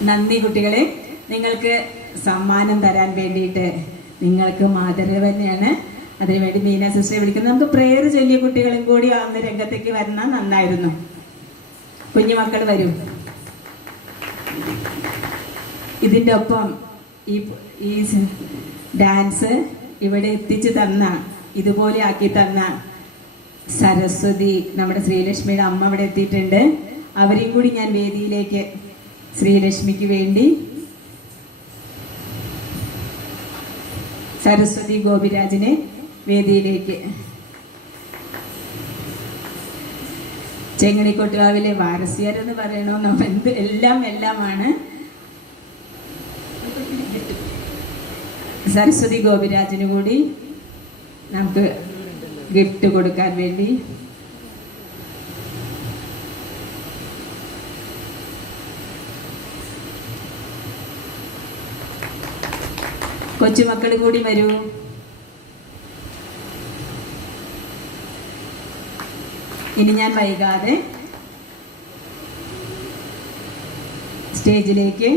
നന്ദി കുട്ടികളെ. നിങ്ങൾക്ക് സമ്മാനം തരാൻ വേണ്ടിയിട്ട് നിങ്ങൾക്ക് മാതൃക തന്നെയാണ്. അതിനുവേണ്ടി മീന സിസ്റ്ററെ വിളിക്കുന്നത്. നമുക്ക് പ്രേയർ ചൊല്ലിയ കുട്ടികളും കൂടി അന്ന് രംഗത്തേക്ക് വരുന്ന നന്നായിരുന്നു. കുഞ്ഞുമക്കൾ വരൂ. ഇതിൻ്റെ ഒപ്പം ഈ ഡാൻസ് ഇവിടെ എത്തിച്ചു തന്ന, ഇതുപോലെ ആക്കി തന്ന സരസ്വതി, നമ്മുടെ ശ്രീലക്ഷ്മിയുടെ അമ്മ ഇവിടെ എത്തിയിട്ടുണ്ട്. അവരെയും കൂടി ഞാൻ വേദിയിലേക്ക് ശ്രീലക്ഷ്മിക്ക് വേണ്ടി സരസ്വതി ഗോപിരാജിനെ വേദിയിലേക്ക്. ചെങ്ങണിക്കൊട്ടുകാവിലെ വാരസ്യരെന്ന് പറയണോ, എന്ത് എല്ലാമാണ്. സരസ്വതി ഗോപിരാജിന് കൂടി നമുക്ക് ഗിഫ്റ്റ് കൊടുക്കാൻ വേണ്ടി കൊച്ചുമക്കൾ കൂടി വരൂ. ഇനി ഞാൻ വൈകാതെ സ്റ്റേജിലേക്ക്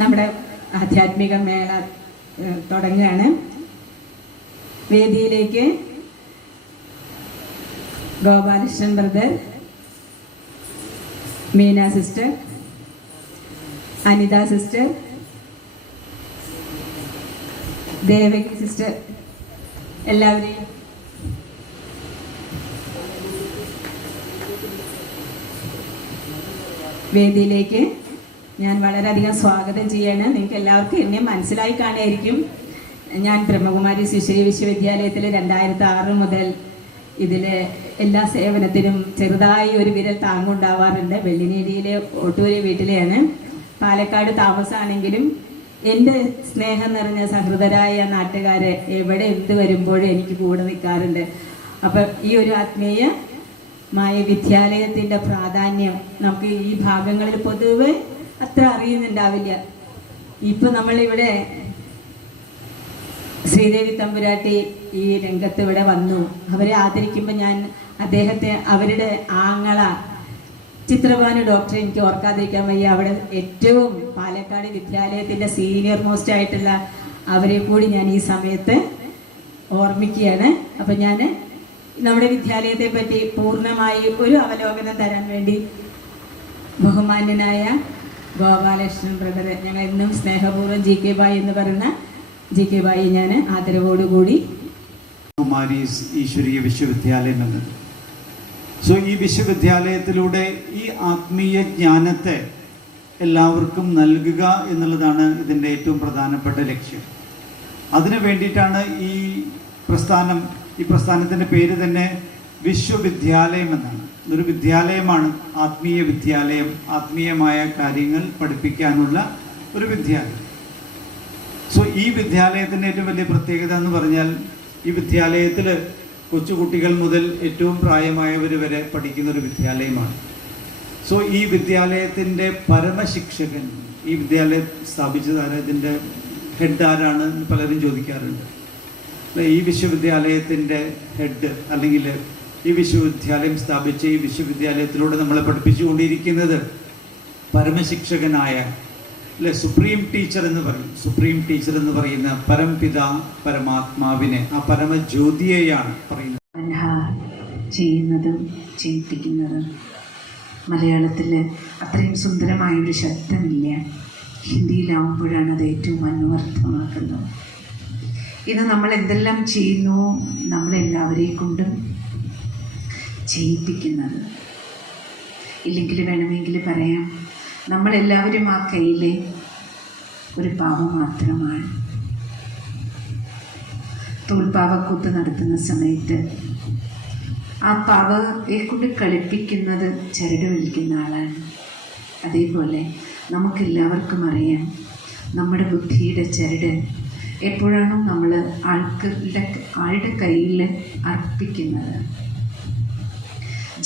നമ്മുടെ ആധ്യാത്മിക മേള തുടങ്ങുകയാണ്. വേദിയിലേക്ക് Gopalakrishnan brother, Meena sister, Anitha sister, Devaki sister, എല്ലാവരെയും വേദിയിലേക്ക് ഞാൻ വളരെയധികം സ്വാഗതം ചെയ്യാണ്. നിങ്ങൾക്ക് എല്ലാവർക്കും എന്നെ മനസ്സിലായി കാണുമായിരിക്കും. ഞാൻ ബ്രഹ്മകുമാരി ശിശുരി വിശ്വവിദ്യാലയത്തിൽ 2006 മുതൽ ഇതിലെ എല്ലാ സേവനത്തിനും ചെറുതായി ഒരു വിരൽ താങ്ങുണ്ടാവാറുണ്ട്. വെള്ളിനേടിയിലെ ഓട്ടൂരി വീട്ടിലെയാണ്. പാലക്കാട് താമസമാണെങ്കിലും എൻ്റെ സ്നേഹം നിറഞ്ഞ സഹൃദരായ നാട്ടുകാരെ എവിടെ എന്ത് വരുമ്പോഴും എനിക്ക് കൂടെ നിൽക്കാറുണ്ട്. അപ്പം ഈ ഒരു ആത്മീയമായ വിദ്യാലയത്തിൻ്റെ പ്രാധാന്യം നമുക്ക് ഈ ഭാഗങ്ങളിൽ പൊതുവെ അത്ര അറിയുന്നുണ്ടാവില്ല. ഇപ്പം നമ്മളിവിടെ ശ്രീദേവി തമ്പുരാട്ടി ഈ രംഗത്ത് ഇവിടെ വന്നു. അവരെ ആദരിക്കുമ്പോൾ ഞാൻ അദ്ദേഹത്തെ അവരുടെ ആങ്ങള ചിത്രഭാനു ഡോക്ടറെ എനിക്ക് ഓർക്കാതിരിക്കാൻ വയ്യ. അവിടെ ഏറ്റവും പാലക്കാട് വിദ്യാലയത്തിൻ്റെ സീനിയർ മോസ്റ്റ് ആയിട്ടുള്ള അവരെ കൂടി ഞാൻ ഈ സമയത്ത് ഓർമ്മിക്കുകയാണ്. അപ്പം ഞാൻ നമ്മുടെ വിദ്യാലയത്തെ പറ്റി പൂർണ്ണമായി ഒരു അവലോകനം തരാൻ വേണ്ടി ബഹുമാന്യനായ ഗോപാലകൃഷ്ണൻ ബ്രദറെ, ഞങ്ങൾ എന്നും സ്നേഹപൂർവ്വം GK ബായി എന്ന് പറയുന്ന GK ബായി ഞാൻ ആദരവോടുകൂടി കുമാരീസ് ഈശ്വരീയ വിശ്വവിദ്യാലയം എന്നത്. സോ ഈ വിശ്വവിദ്യാലയത്തിലൂടെ ഈ ആത്മീയ ജ്ഞാനത്തെ എല്ലാവർക്കും നൽകുക എന്നുള്ളതാണ് ഇതിൻ്റെ ഏറ്റവും പ്രധാനപ്പെട്ട ലക്ഷ്യം. അതിനു വേണ്ടിയിട്ടാണ് ഈ പ്രസ്ഥാനത്തിൻ്റെ പേര് തന്നെ വിശ്വവിദ്യാലയം എന്നാണ്. ഇതൊരു വിദ്യാലയമാണ്, ആത്മീയ വിദ്യാലയം, ആത്മീയമായ കാര്യങ്ങൾ പഠിപ്പിക്കാനുള്ള ഒരു വിദ്യാലയം. സോ ഈ വിദ്യാലയത്തിൻ്റെ ഏറ്റവും വലിയ പ്രത്യേകത എന്ന് പറഞ്ഞാൽ ഈ വിദ്യാലയത്തിൽ കൊച്ചുകുട്ടികൾ മുതൽ ഏറ്റവും പ്രായമായവർ വരെ പഠിക്കുന്ന ഒരു വിദ്യാലയമാണ്. സോ ഈ വിദ്യാലയത്തിൻ്റെ പരമശിക്ഷകൻ, ഈ വിദ്യാലയം സ്ഥാപിച്ചതാണ്, ഇതിൻ്റെ ഹെഡ് ആരാണ് എന്ന് പലരും ചോദിക്കാറുണ്ട്. ഈ വിശ്വവിദ്യാലയത്തിൻ്റെ ഹെഡ് അല്ലെങ്കിൽ ഈ വിശ്വവിദ്യാലയം സ്ഥാപിച്ച ഈ വിശ്വവിദ്യാലയത്തിലൂടെ നമ്മളെ പഠിപ്പിച്ചുകൊണ്ടിരിക്കുന്നത് പരമശിക്ഷകനായ സുപ്രീം ടീച്ചർ എന്ന് പറയും. സുപ്രീം ടീച്ചർ എന്ന് പറയുന്ന പരംപിത പരമാത്മാവിനെ, ആ പരമജ്യോതിയെയാണ് പറയുന്നത്. ചെയ്യുന്നതും ചെയ്യിപ്പിക്കുന്നതും മലയാളത്തിൽ അത്രയും സുന്ദരമായൊരു ശബ്ദമില്ല. ഹിന്ദിയിലാവുമ്പോഴാണ് അത് ഏറ്റവും അന്വർത്ഥമാക്കുന്നത്. ഇത് നമ്മൾ എന്തെല്ലാം ചെയ്യുന്നു, നമ്മളെല്ലാവരെയും കൊണ്ടും ചെയ്യിപ്പിക്കുന്നത്. ഇല്ലെങ്കിൽ വേണമെങ്കിൽ പറയാം, നമ്മളെല്ലാവരും ആ കയ്യിലെ ഒരു പാവ മാത്രമാണ്. തോൽപ്പാവക്കൂത്ത് നടത്തുന്ന സമയത്ത് ആ പാവയെ കൊണ്ട് കളിപ്പിക്കുന്നത് ചരട് വലിക്കുന്ന ആളാണ്. അതേപോലെ നമുക്കെല്ലാവർക്കും അറിയാം, നമ്മുടെ ബുദ്ധിയുടെ ചരട് എപ്പോഴാണോ നമ്മൾ ആളുടെ കയ്യിൽ അർപ്പിക്കുന്നത്,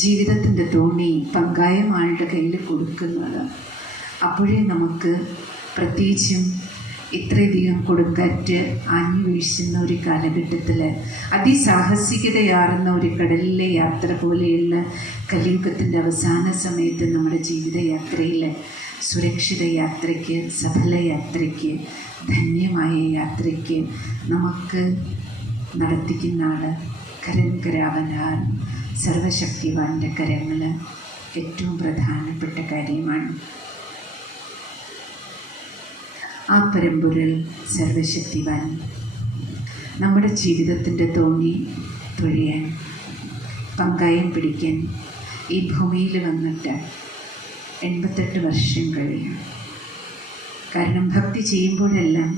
ജീവിതത്തിൻ്റെ തോണി പങ്കായം ആളുടെ കയ്യിൽ കൊടുക്കുന്നത്, അപ്പോഴേ നമുക്ക് പ്രത്യേകിച്ചും ഇത്രയധികം കൊടുങ്കാറ്റ് ആഞ്ഞു വീഴ്ചുന്ന ഒരു കാലഘട്ടത്തിൽ അതിസാഹസികതയാർന്ന ഒരു കടലിലെ യാത്ര പോലെയുള്ള കലിയുഗത്തിൻ്റെ അവസാന സമയത്ത് നമ്മുടെ ജീവിതയാത്രയിൽ സുരക്ഷിത യാത്രയ്ക്ക്, സഫല യാത്രയ്ക്ക്, ധന്യമായ യാത്രയ്ക്ക് നമുക്ക് നടത്തിക്കുന്ന ആൾ കരൻകരാവനാർ സർവശക്തിവാൻ്റെ കരങ്ങൾ ഏറ്റവും പ്രധാനപ്പെട്ട കാര്യമാണ്. ആ പരമ്പൊരുൾ സർവശക്തിവാൻ നമ്മുടെ ജീവിതത്തിൻ്റെ തോണി തുഴയാൻ, പങ്കായം പിടിക്കാൻ ഈ ഭൂമിയിൽ വന്നിട്ട് 88 വർഷം കഴിയും. കാരണം ഭക്തി ചെയ്യുമ്പോഴെല്ലാം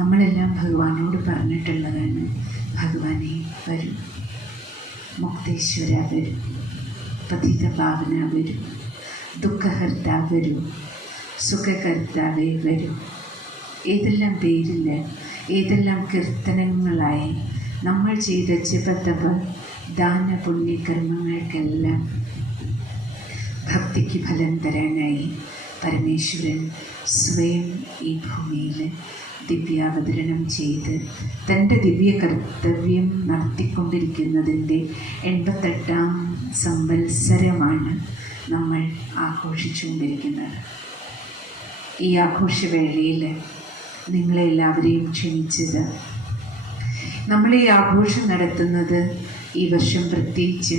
നമ്മളെല്ലാം ഭഗവാനോട് പറഞ്ഞിട്ടുള്ളതാണ്, ഭഗവാനെ വരൂ, മുക്തേശ്വര വരൂ, പതിത പാവന വരൂ, ദുഃഖഹർത്ത വരൂ, സുഖകർത്താവേ വരൂ. ഏതെല്ലാം പേരിൽ, ഏതെല്ലാം കീർത്തനങ്ങളായി നമ്മൾ ചെയ്ത ജപതപ ദാന പുണ്യകർമ്മങ്ങൾക്കെല്ലാം ഭക്തിക്ക് ഫലം തരാനായി പരമേശ്വരൻ സ്വയം ഈ ഭൂമിയിൽ ദിവ്യാവതരണം ചെയ്ത് തൻ്റെ ദിവ്യ കർത്തവ്യം നടത്തിക്കൊണ്ടിരിക്കുന്നതിൻ്റെ 88ാം സംവത്സരമാണ് നമ്മൾ ആഘോഷിച്ചുകൊണ്ടിരിക്കുന്നത്. ഈ ആഘോഷവേളയിൽ നിങ്ങളെ എല്ലാവരെയും ക്ഷണിച്ചത്, നമ്മൾ ഈ ആഘോഷം നടത്തുന്നത് ഈ വർഷം പ്രത്യേകിച്ച്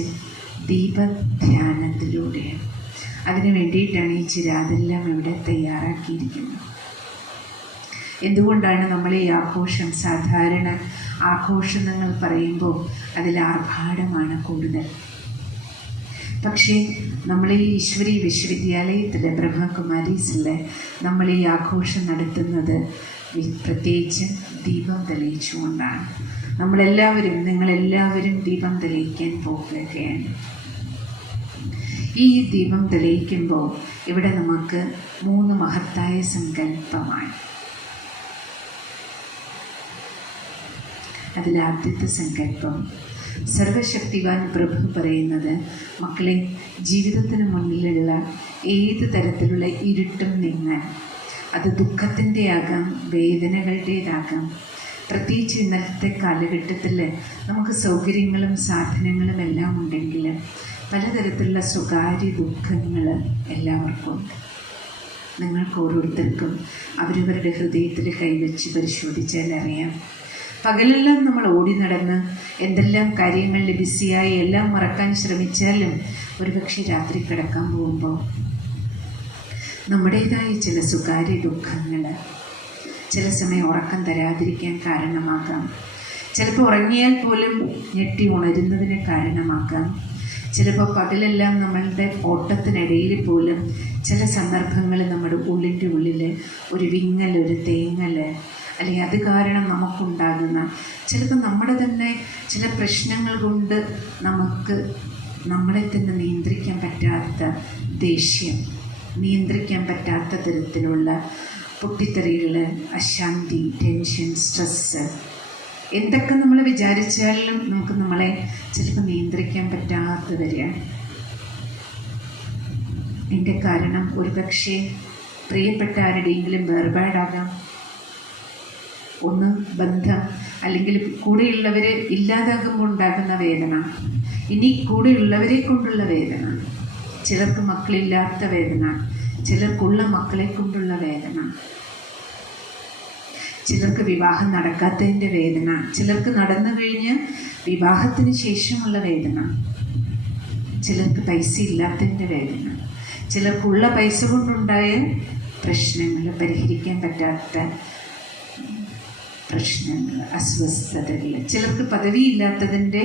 ദീപധ്യാനത്തിലൂടെയാണ്. അതിനു വേണ്ടിയിട്ടാണ് ഈ ചിരാതെല്ലാം ഇവിടെ തയ്യാറാക്കിയിരിക്കുന്നത്. എന്തുകൊണ്ടാണ് നമ്മൾ ഈ ആഘോഷം, സാധാരണ ആഘോഷങ്ങൾ പറയുമ്പോൾ അതിൽ ആർഭാടമാണ് കൂടുതൽ. പക്ഷേ നമ്മൾ ഈ ഈശ്വരീയ വിശ്വവിദ്യാലയത്തിൽ ബ്രഹ്മകുമാരീസിൽ നമ്മൾ ഈ ആഘോഷം നടത്തുന്നത് പ്രത്യേകിച്ച് ദീപം തെളിയിച്ചുകൊണ്ടാണ്. നിങ്ങളെല്ലാവരും ദീപം തെളിയിക്കാൻ പോകുകയാണ്. ഈ ദീപം തെളിയിക്കുമ്പോൾ ഇവിടെ നമുക്ക് 3 മഹത്തായ സങ്കല്പമാണ്. അതിലാദ്യത്തെ സങ്കല്പം, സർവശക്തിവാൻ പ്രഭു പറയുന്നത്, മക്കളെ, ജീവിതത്തിന് മുന്നിലുള്ള ഏത് തരത്തിലുള്ള ഇരുട്ടും നീങ്ങാൻ, അത് ദുഃഖത്തിൻ്റെ ആകാം, വേദനകളുടേതാകാം. പ്രത്യേകിച്ച് ഇന്നത്തെ കാലഘട്ടത്തിൽ നമുക്ക് സൗകര്യങ്ങളും സാധനങ്ങളും എല്ലാം ഉണ്ടെങ്കിലും പലതരത്തിലുള്ള സ്വകാര്യ ദുഃഖങ്ങൾ എല്ലാവർക്കും ഉണ്ട്. നിങ്ങൾക്ക് ഓരോരുത്തർക്കും അവരവരുടെ ഹൃദയത്തിൽ കൈവച്ച് പരിശോധിച്ചാൽ അറിയാം. പകലെല്ലാം നമ്മൾ ഓടി നടന്ന് എന്തെല്ലാം കാര്യങ്ങളിൽ ബിസിയായി എല്ലാം മറക്കാൻ ശ്രമിച്ചാലും ഒരുപക്ഷെ രാത്രി കിടക്കാൻ പോകുമ്പോൾ നമ്മുടേതായ ചില സ്വകാര്യ ദുഃഖങ്ങൾ ചില സമയം ഉറക്കം തരാതിരിക്കാൻ കാരണമാകാം. ചിലപ്പോൾ ഉറങ്ങിയാൽ പോലും ഞെട്ടി ഉണരുന്നതിന് കാരണമാകാം. ചിലപ്പോൾ പകലെല്ലാം നമ്മളുടെ ഓട്ടത്തിനിടയിൽ പോലും ചില സന്ദർഭങ്ങൾ നമ്മുടെ ഉള്ളിൻ്റെ ഉള്ളിൽ ഒരു വിങ്ങൽ, ഒരു തേങ്ങൽ, അല്ലെങ്കിൽ അത് കാരണം നമുക്കുണ്ടാകുന്ന ചിലപ്പോൾ നമ്മുടെ തന്നെ ചില പ്രശ്നങ്ങൾ കൊണ്ട് നമുക്ക് നമ്മളെ തന്നെ നിയന്ത്രിക്കാൻ പറ്റാത്ത ദേഷ്യം, നിയന്ത്രിക്കാൻ പറ്റാത്ത തരത്തിലുള്ള പൊട്ടിത്തെറികൾ, അശാന്തി, ടെൻഷൻ, സ്ട്രെസ്സ്, എന്തൊക്കെ നമ്മൾ വിചാരിച്ചാലും നമുക്ക് നമ്മളെ ചിലപ്പോൾ നിയന്ത്രിക്കാൻ പറ്റാത്ത വരികയാണ്. ഇതിൻ്റെ കാരണം ഒരുപക്ഷെ പ്രിയപ്പെട്ട ആരുടെയെങ്കിലും വേർപാടാകാം, ഒന്ന് ബന്ധം, അല്ലെങ്കിൽ കൂടെയുള്ളവർ ഇല്ലാതാകുമ്പോൾ ഉണ്ടാകുന്ന വേദന, ഇനി കൂടെയുള്ളവരെ കൊണ്ടുള്ള വേദന, ചിലർക്ക് മക്കളില്ലാത്ത വേദന, ചിലർക്കുള്ള മക്കളെ കൊണ്ടുള്ള വേദന, ചിലർക്ക് വിവാഹം നടക്കാത്തതിൻ്റെ വേദന, ചിലർക്ക് നടന്നു കഴിഞ്ഞ് വിവാഹത്തിന് ശേഷമുള്ള വേദന, ചിലർക്ക് പൈസ ഇല്ലാത്തതിൻ്റെ വേദന, ചിലർക്കുള്ള പൈസ കൊണ്ടുണ്ടായ പ്രശ്നങ്ങൾ, പരിഹരിക്കാൻ പറ്റാത്ത പ്രശ്നങ്ങൾ, അസ്വസ്ഥതകൾ, ചിലർക്ക് പദവി ഇല്ലാത്തതിൻ്റെ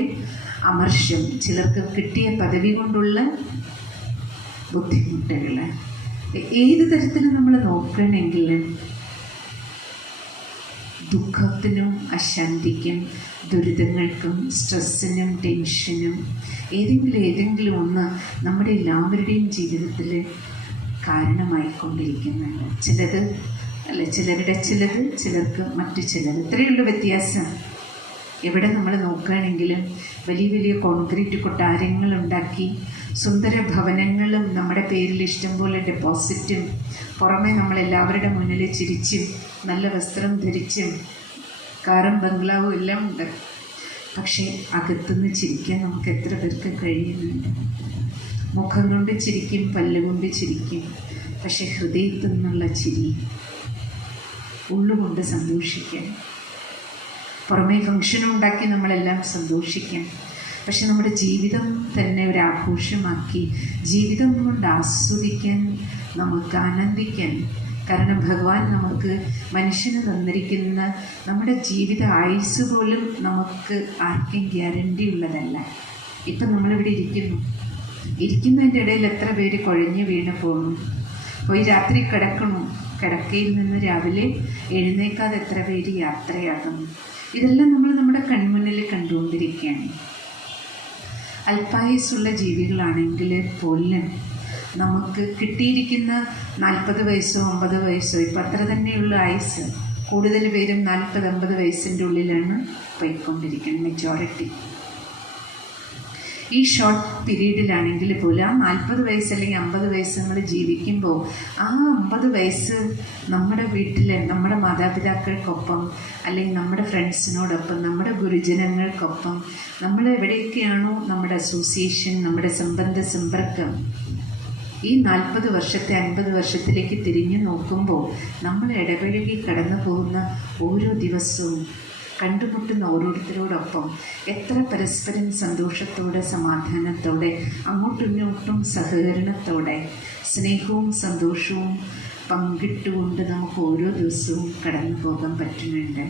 അമർഷം, ചിലർക്ക് കിട്ടിയ പദവി കൊണ്ടുള്ള ബുദ്ധിമുട്ടുകൾ. ഏത് തരത്തിലും നമ്മൾ നോക്കണമെങ്കിലും ദുഃഖത്തിനും അശാന്തിക്കും ദുരിതങ്ങൾക്കും സ്ട്രെസ്സിനും ടെൻഷനും ഏതെങ്കിലും ഒന്ന് നമ്മുടെ എല്ലാവരുടെയും ജീവിതത്തിൽ കാരണമായിക്കൊണ്ടിരിക്കുന്നുണ്ട്. ചിലരുടെ ചിലത്, ചിലർക്ക് മറ്റു ചിലത്. ഇത്രയുള്ള വ്യത്യാസം. എവിടെ നമ്മൾ നോക്കുകയാണെങ്കിലും വലിയ വലിയ കോൺക്രീറ്റ് കൊട്ടാരങ്ങൾ ഉണ്ടാക്കി സുന്ദര ഭവനങ്ങളും നമ്മുടെ പേരിൽ ഇഷ്ടംപോലെ ഡെപ്പോസിറ്റും, പുറമെ നമ്മളെല്ലാവരുടെ മുന്നിൽ ചിരിച്ചും നല്ല വസ്ത്രം ധരിച്ചും കാറും ബംഗ്ലാവും എല്ലാം ഉണ്ട്. പക്ഷേ അകത്തുനിന്ന് ചിരിക്കാൻ നമുക്ക് എത്ര പേർക്ക് കഴിയുന്നുണ്ട്? മുഖം കൊണ്ട് ചിരിക്കും, പല്ലുകൊണ്ട് ചിരിക്കും, പക്ഷെ ഹൃദയത്തിൽ നിന്നുള്ള ചിരി, ഉള്ളുകൊണ്ട് സന്തോഷിക്കാൻ. പുറമേ ഫംഗ്ഷനുണ്ടാക്കി നമ്മളെല്ലാം സന്തോഷിക്കാം, പക്ഷെ നമ്മുടെ ജീവിതം തന്നെ ഒരു ആഘോഷമാക്കി ജീവിതം കൊണ്ട് ആസ്വദിക്കാൻ, നമുക്ക് ആനന്ദിക്കാൻ. കാരണം ഭഗവാൻ നമുക്ക് മനുഷ്യന് തന്നിരിക്കുന്ന നമ്മുടെ ജീവിത ആയുസ് പോലും നമുക്ക് ആർക്കും ഗ്യാരണ്ടി ഉള്ളതല്ല. ഇപ്പം നമ്മളിവിടെ ഇരിക്കുന്നതിൻ്റെ ഇടയിൽ എത്ര പേര് കുഴഞ്ഞു വീണ് പോകുന്നു, പോയി രാത്രി കിടക്കണു, കിടക്കയിൽ നിന്ന് രാവിലെ എഴുന്നേക്കാതെ എത്ര പേര് യാത്രയാകുന്നു. ഇതെല്ലാം നമ്മൾ നമ്മുടെ കൺമുന്നിൽ കണ്ടുകൊണ്ടിരിക്കുകയാണ്. അല്പായുസുള്ള ജീവികളാണെങ്കിൽ പോലും നമുക്ക് കിട്ടിയിരിക്കുന്ന 40 വയസ്സോ 50 വയസ്സോ, ഇപ്പം അത്ര തന്നെയുള്ള ആയുസ്. കൂടുതൽ പേരും 40-50 വയസ്സിൻ്റെ ഉള്ളിലാണ് പോയിക്കൊണ്ടിരിക്കുന്നത് മെജോറിറ്റി. ഈ ഷോർട്ട് പീരീഡിലാണെങ്കിൽ പോലും ആ 40 വയസ്സ് അല്ലെങ്കിൽ 50 വയസ്സ് നമ്മൾ ജീവിക്കുമ്പോൾ ആ 50 വയസ്സ് നമ്മുടെ വീട്ടിൽ നമ്മുടെ മാതാപിതാക്കൾക്കൊപ്പം, അല്ലെങ്കിൽ നമ്മുടെ ഫ്രണ്ട്സിനോടൊപ്പം, നമ്മുടെ ഗുരുജനങ്ങൾക്കൊപ്പം, നമ്മൾ എവിടെയൊക്കെയാണോ നമ്മുടെ അസോസിയേഷൻ, നമ്മുടെ സംബന്ധ സമ്പർക്കം, ഈ 40 വർഷത്തെ 50 വർഷത്തിലേക്ക് തിരിഞ്ഞു നോക്കുമ്പോൾ നമ്മൾ ഇടപഴകി കടന്നു പോകുന്ന ഓരോ ദിവസവും കണ്ടുമുട്ടുന്ന ഓരോരുത്തരോടൊപ്പം എത്ര പരസ്പരം സന്തോഷത്തോടെ സമാധാനത്തോടെ അങ്ങോട്ടും ഇങ്ങോട്ടും സഹകരണത്തോടെ സ്നേഹവും സന്തോഷവും പങ്കിട്ടുകൊണ്ട് നമുക്ക് ഓരോ ദിവസവും കടന്നു പോകാൻ പറ്റുന്നുണ്ട്.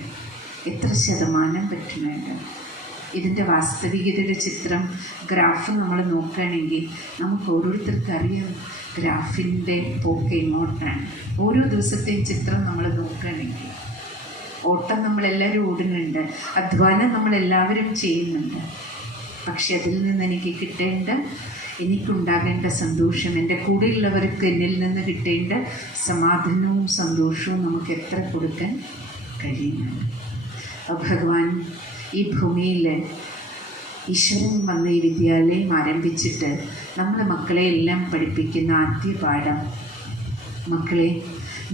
എത്ര ശതമാനം പറ്റുന്നുണ്ട്? ഇതിൻ്റെ വാസ്തവികതയുടെ ചിത്രം ഗ്രാഫ് നമ്മൾ നോക്കുകയാണെങ്കിൽ നമുക്ക് ഓരോരുത്തർക്കും അറിയാം ഗ്രാഫിൻ്റെ പോക്ക് എങ്ങോട്ടാണ്. ഓരോ ദിവസത്തെയും ചിത്രം നമ്മൾ നോക്കുകയാണെങ്കിൽ ഓട്ടം നമ്മളെല്ലാവരും ഓടുന്നുണ്ട്, അധ്വാനം നമ്മളെല്ലാവരും ചെയ്യുന്നുണ്ട്. പക്ഷെ അതിൽ നിന്ന് എനിക്കുണ്ടാകേണ്ട സന്തോഷം, എൻ്റെ കൂടെയുള്ളവർക്ക് എന്നിൽ നിന്ന് കിട്ടേണ്ട സമാധാനവും സന്തോഷവും നമുക്ക് എത്ര കൊടുക്കാൻ കഴിയുന്നുണ്ട്? ഭഗവാൻ ഈ ഭൂമിയിൽ ഈശ്വരൻ വന്ന് ഈ വിദ്യാലയം ആരംഭിച്ചിട്ട് നമ്മുടെ മക്കളെ എല്ലാം പഠിപ്പിക്കുന്ന ആദ്യ പാഠം, മക്കളെ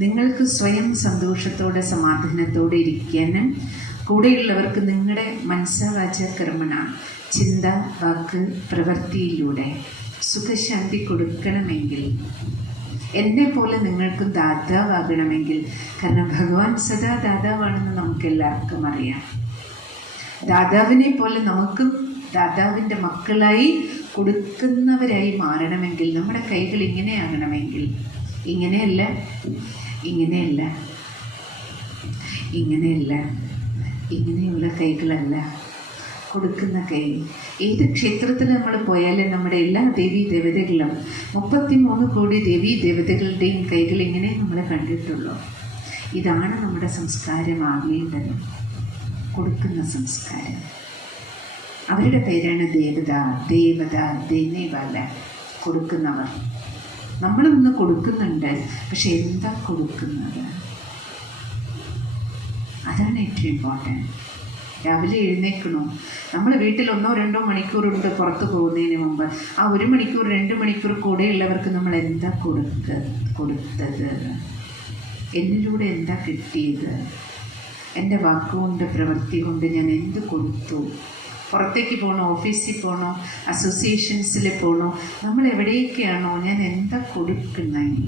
നിങ്ങൾക്ക് സ്വയം സന്തോഷത്തോടെ സമാധാനത്തോടെ ഇരിക്കാനും കൂടെയുള്ളവർക്ക് നിങ്ങളുടെ മനസ്സാവാച കർമ്മണ ചിന്ത, വാക്ക്, പ്രവൃത്തിയിലൂടെ സുഖശാന്തി കൊടുക്കണമെങ്കിൽ, എന്നെ പോലെ നിങ്ങൾക്കും ദാതാവാകണമെങ്കിൽ, കാരണം ഭഗവാൻ സദാ ദാതാവാണെന്ന് നമുക്ക് എല്ലാവർക്കും അറിയാം. ദാതാവിനെ പോലെ നമുക്കും ദാതാവിൻ്റെ മക്കളായി കൊടുക്കുന്നവരായി മാറണമെങ്കിൽ നമ്മുടെ കൈകൾ ഇങ്ങനെയാകണമെങ്കിൽ, ഇങ്ങനെയല്ല ഇങ്ങനെയുള്ള കൈകളല്ല, കൊടുക്കുന്ന കൈ. ഏത് ക്ഷേത്രത്തിൽ നമ്മൾ പോയാലും നമ്മുടെ എല്ലാ ദേവീ ദേവതകളും 33 കോടി ദേവീ ദേവതകളുടെയും കൈകൾ ഇങ്ങനെ നമ്മൾ കണ്ടിട്ടുള്ളൂ. ഇതാണ് നമ്മുടെ സംസ്കാരമാകേണ്ടത്, കൊടുക്കുന്ന സംസ്കാരം. അവരുടെ പേരാണ് ദേവത, ദേനേവാല, കൊടുക്കുന്നവർ. നമ്മളിന്ന് കൊടുക്കുന്നുണ്ട്, പക്ഷെ എന്താ കൊടുക്കുന്നത്? അതാണ് ഏറ്റവും ഇമ്പോർട്ടൻറ്റ്. രാവിലെ എഴുന്നേൽക്കണോ? നമ്മൾ വീട്ടിൽ 1-2 മണിക്കൂറുണ്ട് പുറത്ത് പോകുന്നതിന് മുമ്പ്. ആ 1 മണിക്കൂർ 2 മണിക്കൂർ കൂടെയുള്ളവർക്ക് നമ്മൾ എന്താ കൊടുത്തത്? എന്നിലൂടെ എന്താ കിട്ടിയത്? എൻ്റെ വാക്കുകൊണ്ട് പ്രവൃത്തി കൊണ്ട് ഞാൻ എന്ത് കൊടുത്തു? പുറത്തേക്ക് പോകണോ, ഓഫീസിൽ പോകണോ, അസോസിയേഷൻസിൽ പോകണോ, നമ്മൾ എവിടെയൊക്കെയാണോ, ഞാൻ എന്താ കൊടുക്കുന്നത്?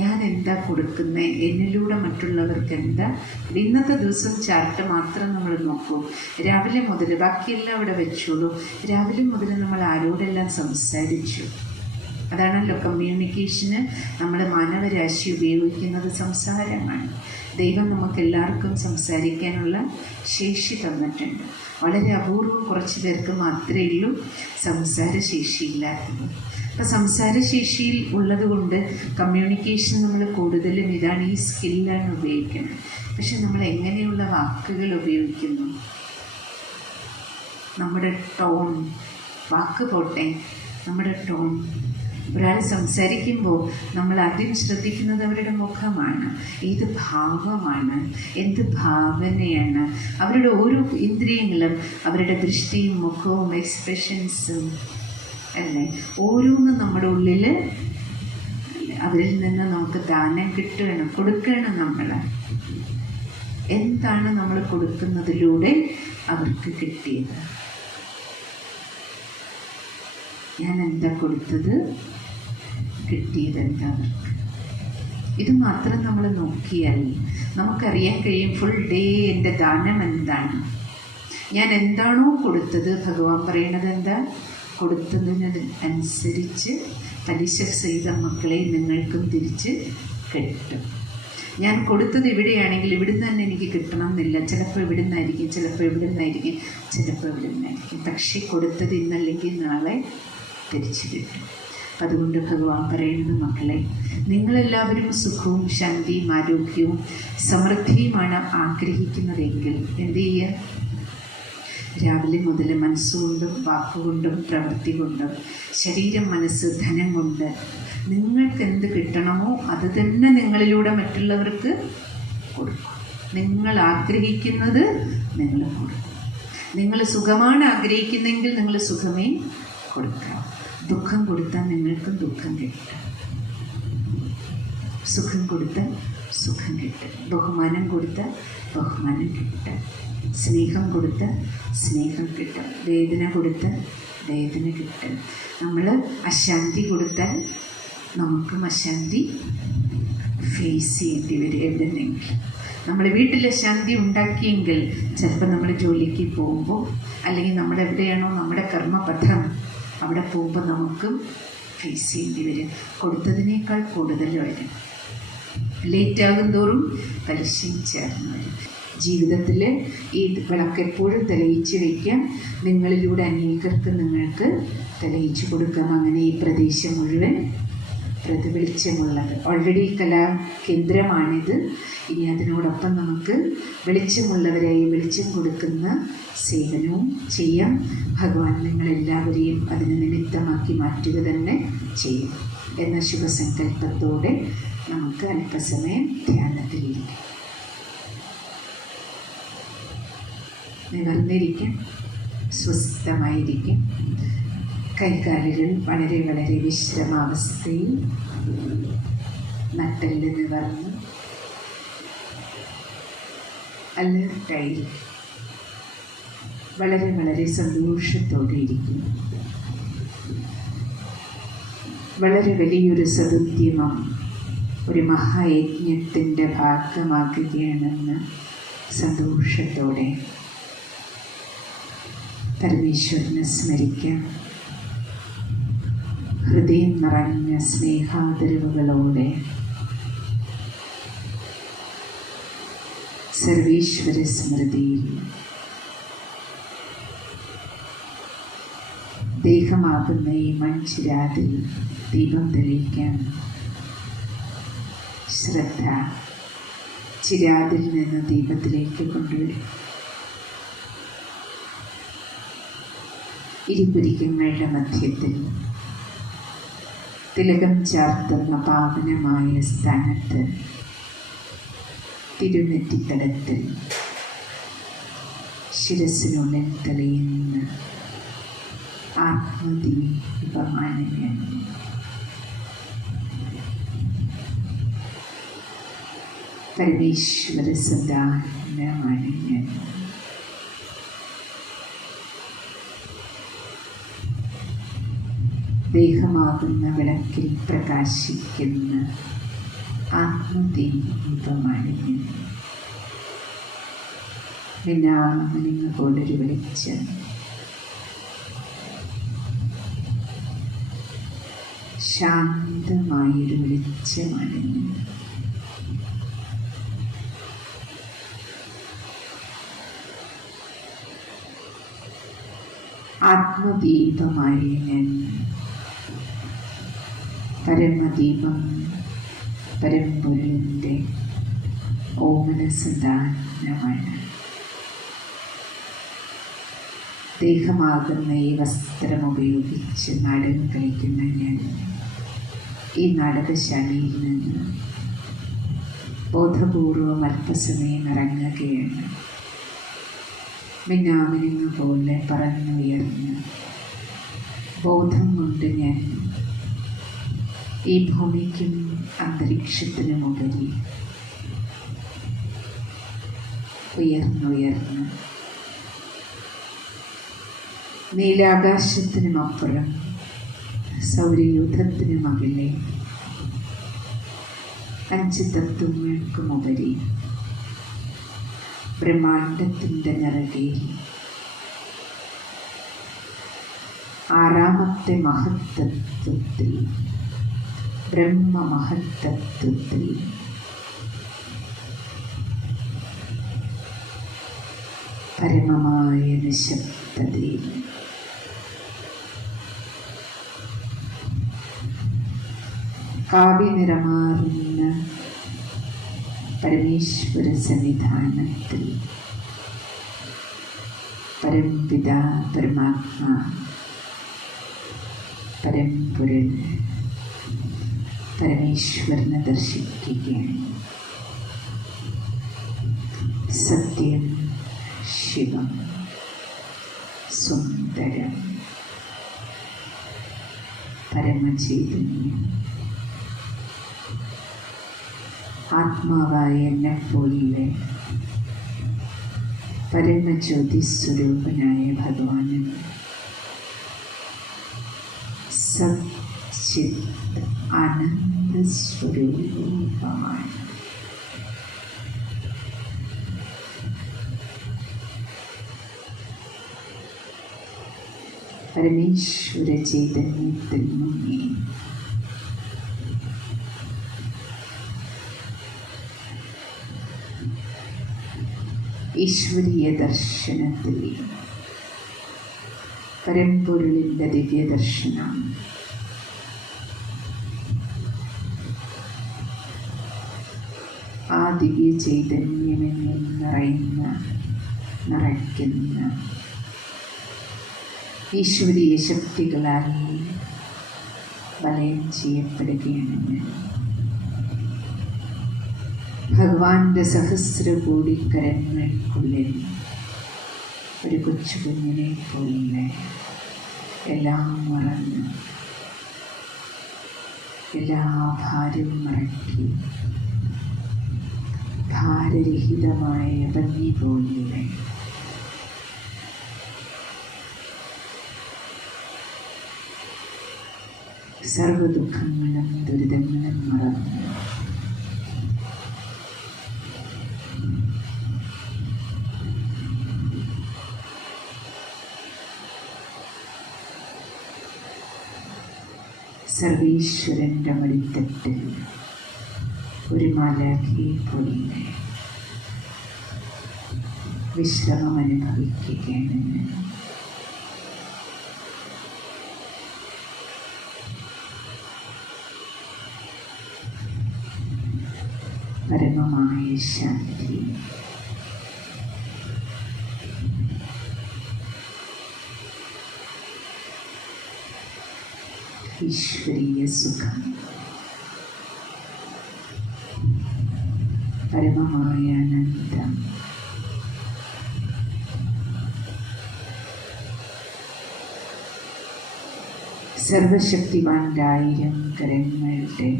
ഞാൻ എന്താ കൊടുക്കുന്നത്? എന്നിലൂടെ മറ്റുള്ളവർക്ക് എന്താ? ഇന്നത്തെ ദിവസം ചാർട്ട് മാത്രം നമ്മൾ നോക്കൂ. രാവിലെ മുതൽ ബാക്കിയെല്ലാം അവിടെ വെച്ചോളൂ. രാവിലെ മുതൽ നമ്മൾ ആരോടെല്ലാം സംസാരിച്ചു? അതാണല്ലോ കമ്മ്യൂണിക്കേഷന് നമ്മൾ മാനവരാശി ഉപയോഗിക്കുന്നത് സംസാരമാണ്. ദൈവം നമുക്കെല്ലാവർക്കും സംസാരിക്കാനുള്ള ശേഷി തന്നിട്ടുണ്ട്. വളരെ അപൂർവം കുറച്ച് പേർക്ക് മാത്രമേ ഉള്ളൂ സംസാരശേഷിയില്ലാത്തത്. അപ്പം സംസാരശേഷിയിൽ ഉള്ളത് കൊണ്ട് കമ്മ്യൂണിക്കേഷൻ നമ്മൾ കൂടുതലും ഇതാണ്, ഈ സ്കില്ലാണ് ഉപയോഗിക്കുന്നത്. പക്ഷെ നമ്മൾ എങ്ങനെയുള്ള വാക്കുകൾ ഉപയോഗിക്കുന്നു? നമ്മുടെ ടോൺ, വാക്ക് പോട്ടെ, നമ്മുടെ ടോൺ. ഒരാൾ സംസാരിക്കുമ്പോൾ നമ്മൾ ആദ്യം ശ്രദ്ധിക്കുന്നത് അവരുടെ മുഖമാണ്, ഏത് ഭാവമാണ്, എന്ത് ഭാവനയാണ്. അവരുടെ ഓരോ ഇന്ദ്രിയങ്ങളും, അവരുടെ ദൃഷ്ടിയും മുഖവും എക്സ്പ്രഷൻസും അല്ലേ, ഓരോന്നും നമ്മുടെ ഉള്ളിൽ അവരിൽ നിന്ന് നമുക്ക് ദാനം കിട്ടുകയാണ്, കൊടുക്കുകയാണ്. നമ്മൾ എന്താണ് നമ്മൾ കൊടുക്കുന്നതിലൂടെ അവർക്ക് കിട്ടിയത്? ഞാൻ എന്താ കൊടുത്തത്, കിട്ടിയത് എന്താ അവർക്ക്? ഇത് മാത്രം നമ്മൾ നോക്കിയാൽ നമുക്കറിയാൻ കഴിയും ഫുൾ ഡേ എൻ്റെ ദാനം എന്താണ്. ഞാൻ എന്താണോ കൊടുത്തത്, ഭഗവാൻ പറയണത് എന്താ? കൊടുത്തതിന് അനുസരിച്ച് പലിശ സഹിതം മക്കളെ നിങ്ങൾക്കും തിരിച്ച് കിട്ടും. ഞാൻ കൊടുത്തത് ഇവിടെയാണെങ്കിൽ ഇവിടുന്ന് തന്നെ എനിക്ക് കിട്ടണം എന്നില്ല. ചിലപ്പോൾ ഇവിടുന്നായിരിക്കും, ചിലപ്പോൾ ഇവിടുന്നായിരിക്കും, ചിലപ്പോൾ ഇവിടുന്നായിരിക്കും. പക്ഷേ കൊടുത്തത് ഇന്നല്ലെങ്കിൽ നാളെ തിരിച്ചു കിട്ടും. അപ്പം അതുകൊണ്ട് ഭഗവാൻ പറയുന്നത്, മക്കളെ നിങ്ങളെല്ലാവരും സുഖവും ശാന്തിയും ആരോഗ്യവും സമൃദ്ധിയുമാണ് ആഗ്രഹിക്കുന്നതെങ്കിൽ എന്ത് ചെയ്യുക? രാവിലെ മുതൽ മനസ്സുകൊണ്ടും വാക്കുകൊണ്ടും പ്രവൃത്തി കൊണ്ടും, ശരീരം, മനസ്സ്, ധനം കൊണ്ട് നിങ്ങൾക്ക് എന്ത് കിട്ടണമോ അത് തന്നെ നിങ്ങളിലൂടെ മറ്റുള്ളവർക്ക് കൊടുക്കും. നിങ്ങൾ ആഗ്രഹിക്കുന്നത് നിങ്ങൾ കൊടുക്കും. നിങ്ങൾ സുഖമാണ് ആഗ്രഹിക്കുന്നതെങ്കിൽ നിങ്ങൾ സുഖമേ കൊടുക്കാം. ദുഃഖം കൊടുത്താൽ നിങ്ങൾക്കും ദുഃഖം കിട്ടും. സുഖം കൊടുത്താൽ സുഖം കിട്ടും. ബഹുമാനം കൊടുത്താൽ ബഹുമാനം കിട്ടും. സ്നേഹം കൊടുത്താൽ സ്നേഹം കിട്ടും. വേദന കൊടുത്താൽ വേദന കിട്ടും. നമ്മൾ അശാന്തി കൊടുത്താൽ നമുക്കും അശാന്തി ഫേസ് ചെയ്യേണ്ടി വരും എവിടെന്നെങ്കിലും. നമ്മൾ വീട്ടിലെ ശാന്തി ഉണ്ടാക്കിയെങ്കിൽ ചിലപ്പോൾ നമ്മൾ ജോലിക്ക് പോകുമ്പോൾ അല്ലെങ്കിൽ നമ്മളെവിടെയാണോ നമ്മുടെ കർമ്മപഥം അവിടെ പോകുമ്പോൾ നമുക്കും ഫേസ് ചെയ്യേണ്ടി വരും. കൊടുത്തതിനേക്കാൾ കൂടുതൽ വരും. ലേറ്റാകും തോറും പലിശയും ചേർന്ന് വരും. ജീവിതത്തിൽ ഈ വിളക്ക് എപ്പോഴും തെളിയിച്ച് വയ്ക്കാം. നിങ്ങളിലൂടെ അനേകർക്ക് നിങ്ങൾക്ക് തെളിയിച്ചു കൊടുക്കാം. അങ്ങനെ ഈ പ്രദേശം മുഴുവൻ പ്രതിവെളിച്ചമുള്ളത്. ഓൾറെഡി കലാകേന്ദ്രമാണിത്. ഇനി അതിനോടൊപ്പം നമുക്ക് വെളിച്ചമുള്ളവരായി വെളിച്ചം കൊടുക്കുന്ന സേവനവും ചെയ്യാം. ഭഗവാൻ നിങ്ങളെല്ലാവരെയും അതിന് നിമിത്തമാക്കി മാറ്റുക തന്നെ ചെയ്യും എന്ന ശുഭസങ്കല്പത്തോടെ നമുക്ക് അല്പസമയം ധ്യാനത്തിലിരിക്കാം. നിവർന്നിരിക്കും, സ്വസ്ഥമായിരിക്കും. കൈകാലുകൾ വളരെ വളരെ വിശ്രമാവസ്ഥയിൽ, നട്ടെല്ല് നിവർന്ന് അലേർട്ടായി വളരെ വളരെ സന്തോഷത്തോടെ ഇരിക്കും. വളരെ വലിയൊരു സദുദ്യമം ഒരു മഹായജ്ഞത്തിൻ്റെ ഭാഗമാക്കുകയാണെന്ന് സന്തോഷത്തോടെ പരമേശ്വരനെ സ്മരിക്കാം. ഹൃദയം നിറഞ്ഞ സ്നേഹാദരവുകളോടെ സർവേശ്വര സ്മൃതിയിൽ ദേഹമാകുന്ന ഈ മൺചിരാതിൽ ദീപം തെളിയിക്കാൻ ശ്രദ്ധ ചിരാതിൽ നിന്ന് ദീപത്തിലേക്ക് കൊണ്ടുവരും. ഇരുപുരികങ്ങളുടെ മധ്യത്തിൽ തിലകം ചാർത്തുന്ന പാവനമായ സ്ഥാനത്ത് തിരുനെറ്റിത്തടത്തിൽ ശിരസിനുള്ളിൽ തെളിയുന്ന ആത്മദീപമാണ് ഞാൻ. പരമേശ്വര സദാനമാണ് ഞാൻ. ദേഹമാകുന്ന വിളക്കിൽ പ്രകാശിക്കുന്ന ആത്മദീപമാണ് ഞാൻ. മിന്നാമിനുങ്ങ പോലൊരു വെളിച്ചം, ശാന്തമായൊരു വെളിച്ചമാണ് ഞാൻ. ആത്മദീപമായ ഞാൻ പരമദീപം പരമ്പൊരുളിൻ്റെ ഓമനസദാനമാണ്. ദേഹമാകുന്ന ഈ വസ്ത്രം ഉപയോഗിച്ച് നാടകം കളിക്കുന്ന ഞാൻ ഈ നാടകശാലയിൽ നിന്ന് ബോധപൂർവം അല്പസമയം ഇറങ്ങുകയാണ്. മിന്നാമിനുങ്ങ പോലെ പറന്നുയർന്ന് ബോധം കൊണ്ട് ഞാൻ ഈ ഭൂമിക്കും അന്തരീക്ഷത്തിനുമുപരി ഉയർന്നുയർന്ന് നീലാകാശത്തിനുമപ്പുറം സൗരയൂഥത്തിനുമകലെ 5 തത്വങ്ങൾക്കുമുപരി ബ്രഹ്മാണ്ടത്തിൻ്റെ നിറകയിൽ 6ാമത്തെ മഹത്തത്വത്തിൽ ബ്രഹ്മമഹത്തത്വത്തിൽ പരമമായ നിശബ്ദതയിൽ കാവ്യനിറമാറുന്ന പരമേശ്വര സന്നിധാനത്തിൽ പരംപിത പരമാത്മാ പരമ്പൊരുൾ പരമേശ്വരനെ ദർശിക്കുകയാണ്. സത്യം, ശിവം, സുന്ദരം, പരമചൈതന്യം, ആത്മാവായ എന്നെപ്പോലെ പരമജ്യോതിസ്വരൂപനായ ഭഗവാനും സച്ചിത് ആനന്ദസ്വരൂപമാണ്. പരമേശ്വര ചൈതന്യത്തിൽ മുങ്ങി ഈശ്വരീയ ദർശനത്തിൽ പരമ്പൊരുളിൻ്റെ ദിവ്യദർശനം ആ ദിവ്യ ചൈതന്യമെന്നിൽ നിറയ്ക്കുന്ന ഈശ്വരീയ ശക്തികളാൽ വലയം ചെയ്യപ്പെടുകയാണ് ഞാൻ. ഭഗവാന്റെ സഹസ്രകോടി കരങ്ങൾക്കുള്ളിൽ ഒരു കൊച്ചു കുഞ്ഞിനെ പോലെ എല്ലാം മറന്ന് എല്ലാ ഭാരവും മറക്കി ഭാരരഹിതമായ ഭംഗി പോലെ സർവദുഃഖങ്ങളും ദുരിതങ്ങളും മറന്ന് സർവീശ്വരൻ്റെ മടിത്തട്ടിൽ ഒരു മാലാഖയെ പോലെ വിശ്രമം അനുഭവിക്കുകയാണ് ഞാൻ. പരമമായ ശാന്തി ഈശ്വരീയ സുഖം പരമമായ ആനന്ദം സർവശക്തിവാന്റെ 1000 കരങ്ങളുടെ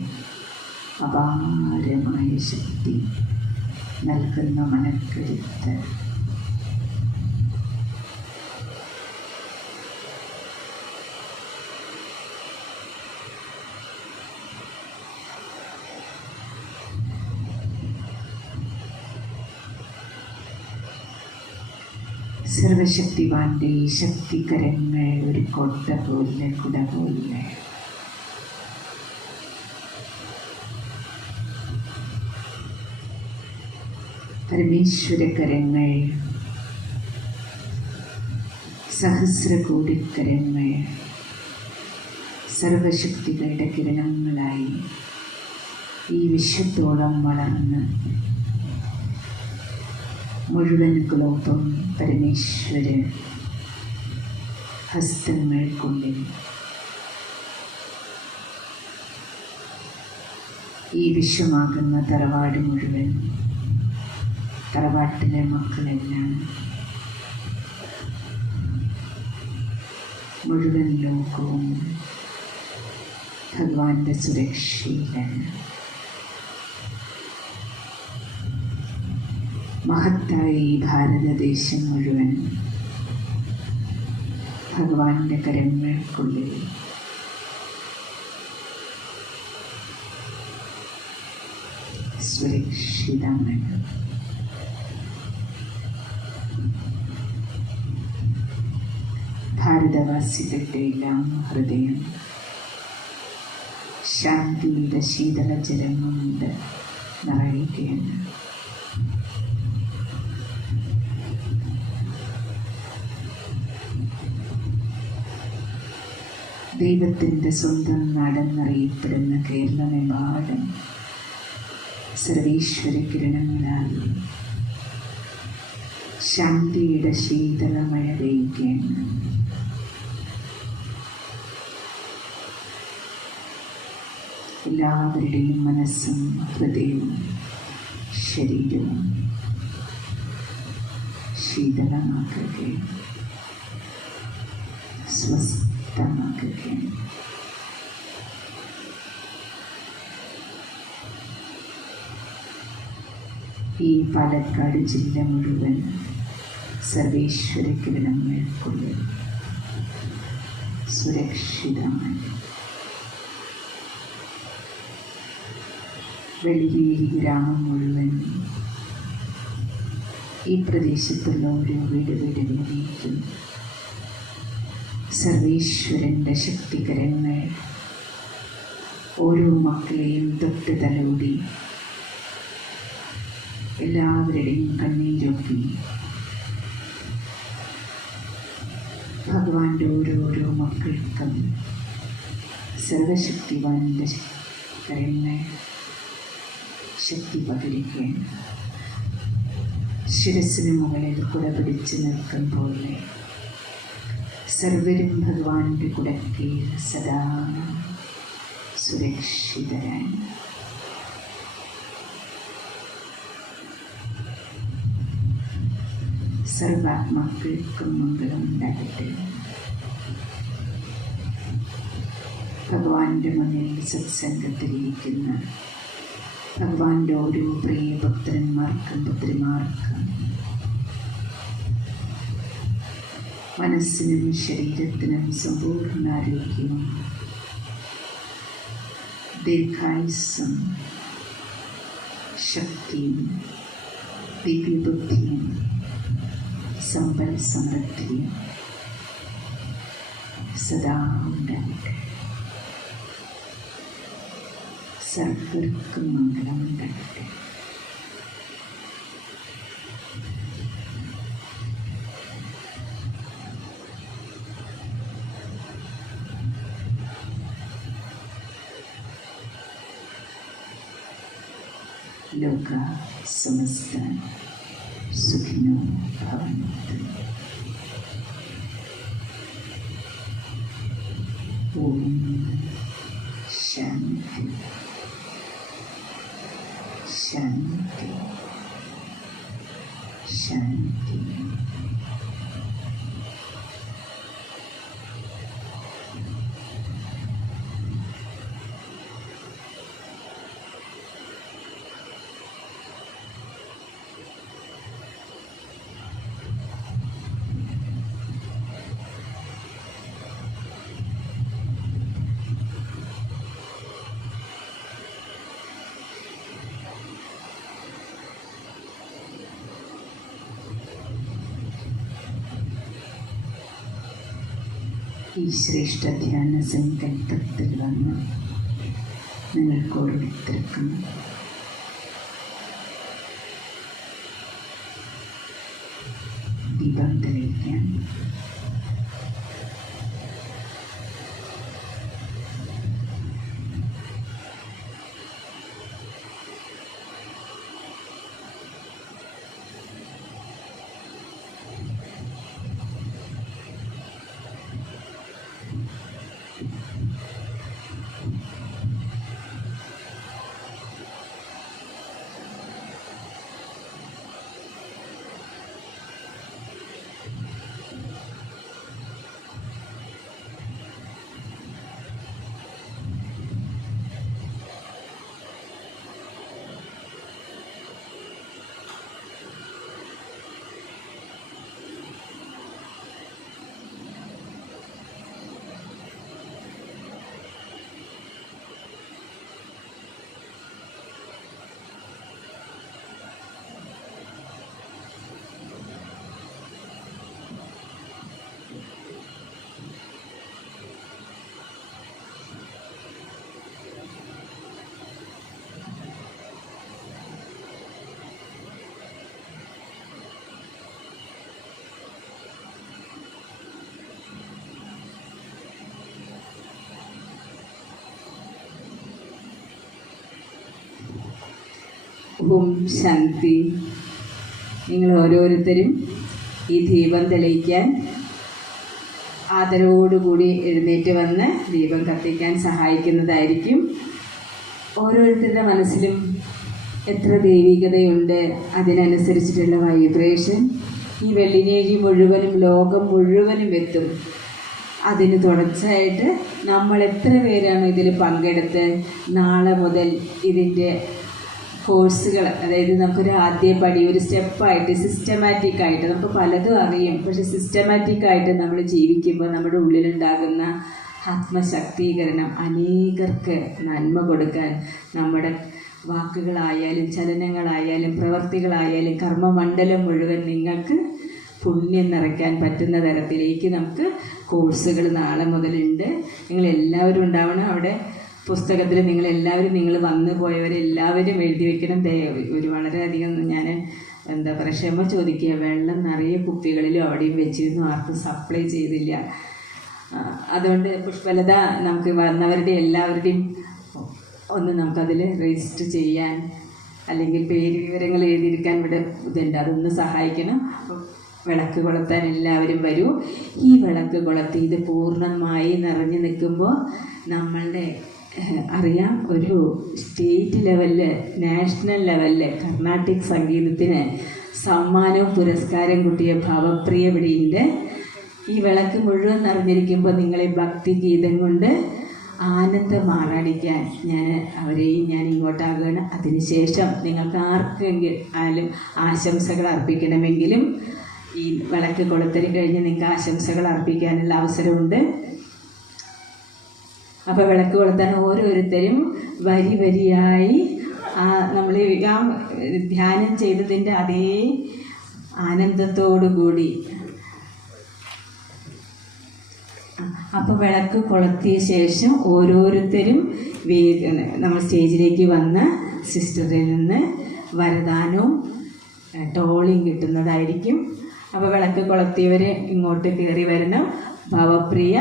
അപാരമായ ശക്തി നൽകുന്ന മനക്കരുത്ത് സർവശക്തിവാന്റെ ശക്തികരങ്ങൾ ഒരു കൊട്ട പോലെ കുട പോലെ പരമേശ്വരകരങ്ങൾ സഹസ്രകോടിക്കരങ്ങൾ സർവശക്തികളുടെ കിരണങ്ങളായി ഈ വിശ്വത്തോളം വളർന്ന് മുഴുവൻ ഗ്ലോബം പരമേശ്വര ഹസ്തങ്ങൾക്കുള്ളിൽ ഈ വിശ്വമാകുന്ന തറവാട് മുഴുവൻ തറവാട്ടിലെ മക്കളെല്ലാം മുഴുവൻ ലോകവും ഭഗവാന്റെ സുരക്ഷയിലാണ്. മഹത്തായ ഈ ഭാരതദേശം മുഴുവൻ ഭഗവാന്റെ കരങ്ങൾക്കുള്ളിൽ സുരക്ഷിതമാണ്. ഭാരതവാസികളുടെ എല്ലാം ഹൃദയം ശാന്തിയുടെ ശീതളജലം കൊണ്ട് നിറയുകയാണ്. ദൈവത്തിൻ്റെ സ്വന്തം നാടെന്നറിയപ്പെടുന്ന കേരളമെമ്പാടും സർവീശ്വര കിരണങ്ങളാൽ ശാന്തിയുടെ ശീതളമഴ പെയ്യുകയാണ്. എല്ലാവരുടെയും മനസ്സും ഹൃദയവും ശരീരവും ശീതളമാക്കുകയും സ്വസ്ഥമാക്കുകയും ഈ പാലക്കാട് ജില്ല മുഴുവൻ സർവേശ്വര കിരണങ്ങൾക്കുള്ളിൽ സുരക്ഷിതമാണ്. വെളിയേരി ഗ്രാമം മുഴുവൻ ഈ പ്രദേശത്തുള്ള ഓരോ വീടുകളിലേക്കും സർവീശ്വരൻ്റെ ശക്തികരങ്ങൾ ഓരോ മക്കളെയും തൊട്ട് തലോടി എല്ലാവരുടെയും കണ്ണീരൊപ്പി ഭഗവാന്റെ ഓരോരോ മക്കൾക്കും സർവശക്തിവാൻ്റെ കരങ്ങൾ ശക്തി പകരിക്കുകയാണ്. ശിരസിന് മുകളിൽ കുട പിടിച്ച് നിൽക്കും പോലെ സർവരും ഭഗവാന്റെ കുടക്കീഴിൽ സദാ സുരക്ഷിതരാണ്. സർവാത്മാക്കൾക്കും മംഗളം ഉണ്ടാകട്ടെ. ഭഗവാന്റെ മുന്നിൽ സത്സംഗത്തിലിരിക്കുന്ന ഭഗവാന്റെ ഓരോ പ്രിയ ഭക്തന്മാർക്കും പുത്രിമാർക്കും മനസ്സിനും ശരീരത്തിനും സമ്പൂർണ്ണ ആരോഗ്യവും ദീർഘായുസ്സും ശക്തിയും ദിവ്യബുദ്ധിയും സമ്പൽ സമൃദ്ധിയും സദാ ഉണ്ടാകട്ടെ. സർവർക്കും മംഗളം ഉണ്ടാകട്ടെ. ലോക സമസ്ത സുഖിനോ ഭവന്തു. ഓം ശാന്തി ശാന്തി ശാന്തി. ഈ ശ്രേഷ്ഠ ധ്യാന സങ്കല്പത്തിൽ വന്ന് നിങ്ങൾക്ക് ഓരോരുത്തർക്കും ദീപം തെളിയിക്കാൻ ഓം ശാന്തി. നിങ്ങൾ ഓരോരുത്തരും ഈ ദീപം തെളിയിക്കാൻ ആദരവോടുകൂടി എഴുന്നേറ്റ് വന്ന് ദീപം കത്തിക്കാൻ സഹായിക്കുന്നതായിരിക്കും. ഓരോരുത്തരുടെ മനസ്സിലും എത്ര ദൈവികതയുണ്ട്, അതിനനുസരിച്ചിട്ടുള്ള വൈബ്രേഷൻ ഈ വെള്ളിനേഴി മുഴുവനും ലോകം മുഴുവനും എത്തും. അതിന് തുടർച്ചയായിട്ട് നമ്മൾ എത്ര പേരാണ് ഇതിൽ പങ്കെടുത്ത് നാളെ മുതൽ ഇതിൻ്റെ കോഴ്സുകൾ, അതായത് നമുക്കൊരു ആദ്യ പടി, ഒരു സ്റ്റെപ്പായിട്ട് സിസ്റ്റമാറ്റിക്കായിട്ട് നമുക്ക് പലതും അറിയും, പക്ഷെ സിസ്റ്റമാറ്റിക്കായിട്ട് നമ്മൾ ജീവിക്കുമ്പോൾ നമ്മുടെ ഉള്ളിലുണ്ടാകുന്ന ആത്മശക്തീകരണം അനേകർക്ക് നന്മ കൊടുക്കാൻ നമ്മുടെ വാക്കുകളായാലും ചലനങ്ങളായാലും പ്രവൃത്തികളായാലും കർമ്മമണ്ഡലം മുഴുവൻ നിങ്ങൾക്ക് പുണ്യം നിറയ്ക്കാൻ പറ്റുന്ന തരത്തിലേക്ക് നമുക്ക് കോഴ്സുകൾ നാളെ മുതലുണ്ട്. നിങ്ങളെല്ലാവരും ഉണ്ടാവണം അവിടെ. പുസ്തകത്തിൽ നിങ്ങളെല്ലാവരും, നിങ്ങൾ വന്നു പോയവരെല്ലാവരും എഴുതി വെക്കണം. ഒരു വളരെയധികം ഞാൻ എന്താ പറയുക, ക്ഷമ ചോദിക്കുക. വെള്ളം നിറയെ കുപ്പികളിലും അവിടെയും വെച്ചിരുന്നു, ആർക്കും സപ്ലൈ ചെയ്തില്ല. അതുകൊണ്ട് പുഷ്പലത നമുക്ക് വന്നവരുടെ എല്ലാവരുടെയും ഒന്ന് നമുക്കതിൽ രജിസ്റ്റർ ചെയ്യാൻ, അല്ലെങ്കിൽ പേര് വിവരങ്ങൾ എഴുതിയിരിക്കാൻ ഇവിടെ ഇതുണ്ട്, അതൊന്ന് സഹായിക്കണം. വിളക്ക് കൊളുത്താൻ എല്ലാവരും വരൂ. ഈ വിളക്ക് കൊളുത്തി ഇത് പൂർണ്ണമായി നിറഞ്ഞു നിൽക്കുമ്പോൾ നമ്മളുടെ അറിയാം, ഒരു സ്റ്റേറ്റ് ലെവലിൽ, നാഷണൽ ലെവലിൽ കർണാട്ടിക് സംഗീതത്തിന് സമ്മാനവും പുരസ്കാരം കിട്ടിയ ഭവപ്രിയ ഇവിടെയുണ്ട്. ഈ വിളക്ക് മുഴുവൻ നിറഞ്ഞിരിക്കുമ്പോൾ നിങ്ങളെ ഭക്തി ഗീതം കൊണ്ട് ആനന്ദം ആറാടിക്കാൻ അവരെയും ഞാൻ ഇങ്ങോട്ടാകുകയാണ്. അതിനുശേഷം നിങ്ങൾക്ക് ആർക്കെങ്കിലും ആശംസകൾ അർപ്പിക്കണമെങ്കിലും ഈ വിളക്ക് കൊളുത്തൽ കഴിഞ്ഞ് നിങ്ങൾക്ക് ആശംസകൾ അർപ്പിക്കാനുള്ള അവസരമുണ്ട്. അപ്പോൾ വിളക്ക് കൊളുത്താൻ ഓരോരുത്തരും വരി വരിയായി നമ്മൾ ആ ധ്യാനം ചെയ്തതിൻ്റെ അതേ ആനന്ദത്തോടു കൂടി. അപ്പോൾ വിളക്ക് കൊളുത്തിയ ശേഷം ഓരോരുത്തരും നമ്മൾ സ്റ്റേജിലേക്ക് വന്ന സിസ്റ്ററിൽ നിന്ന് വരദാനവും ടോളിയും കിട്ടുന്നതായിരിക്കും. അപ്പോൾ വിളക്ക് കൊളുത്തിയവർ ഇങ്ങോട്ട് കയറി വരണം. ഭവപ്രിയ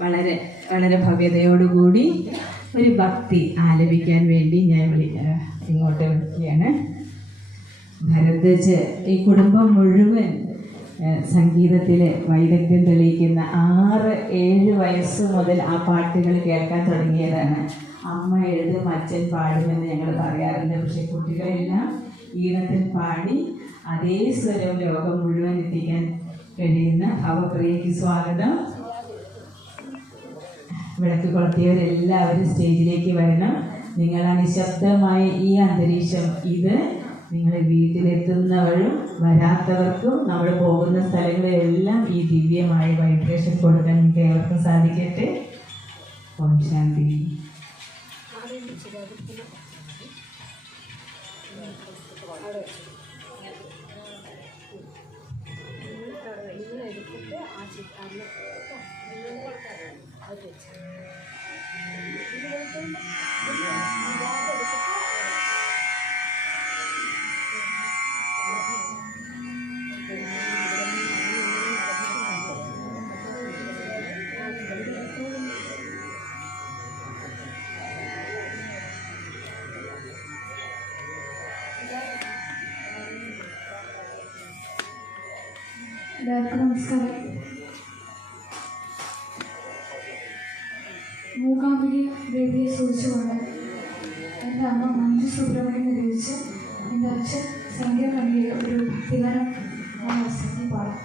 വളരെ വളരെ ഭവ്യതയോടുകൂടി ഒരു ഭക്തി ആലപിക്കാൻ വേണ്ടി ഞാൻ ഇങ്ങോട്ട് വിളിക്കുകയാണ്. ഭരദ്വാജ് ഈ കുടുംബം മുഴുവൻ സംഗീതത്തിൽ വൈദഗ്ധ്യം തെളിയിക്കുന്ന 6-7 വയസ്സ് മുതൽ ആ പാട്ടുകൾ കേൾക്കാൻ തുടങ്ങിയതാണ്. അമ്മ എഴുതും അച്ഛൻ പാടുമെന്ന് ഞങ്ങൾ പറയാറുണ്ട്. പക്ഷെ കുട്ടികളെല്ലാം ഈണത്തിൽ പാടി അതേ സ്വരം ലോകം മുഴുവൻ എത്തിക്കാൻ കഴിയുന്ന ഭവപ്രിയയ്ക്ക് സ്വാഗതം. വിളക്ക് കൊളുത്തിയവരെല്ലാവരും സ്റ്റേജിലേക്ക് വരണം. നിങ്ങൾ ആ നിശബ്ദമായ ഈ അന്തരീക്ഷം, ഇത് നിങ്ങൾ വീട്ടിലെത്തുന്നവരും വരാത്തവർക്കും നമ്മൾ പോകുന്ന സ്ഥലങ്ങളിലെല്ലാം ഈ ദിവ്യമായ വൈബ്രേഷൻ കൊടുക്കാൻ നിങ്ങൾക്ക് ഏവർക്കും സാധിക്കട്ടെ. ഓം ശാന്തി. എല്ലാവർക്കും നമസ്കാരം. മൂകാംബിക ദേവിയെ സൂചിച്ചുകൊണ്ട് എൻ്റെ അമ്മ മഞ്ജു സുബ്രഹ്മണ്യം നിർവഹിച്ച് എൻ്റെ അച്ഛൻ സംഗീത കണിയിലെ ഒരു ഭക്തിഗാനം ആ അവസരത്തിൽ പാടാം.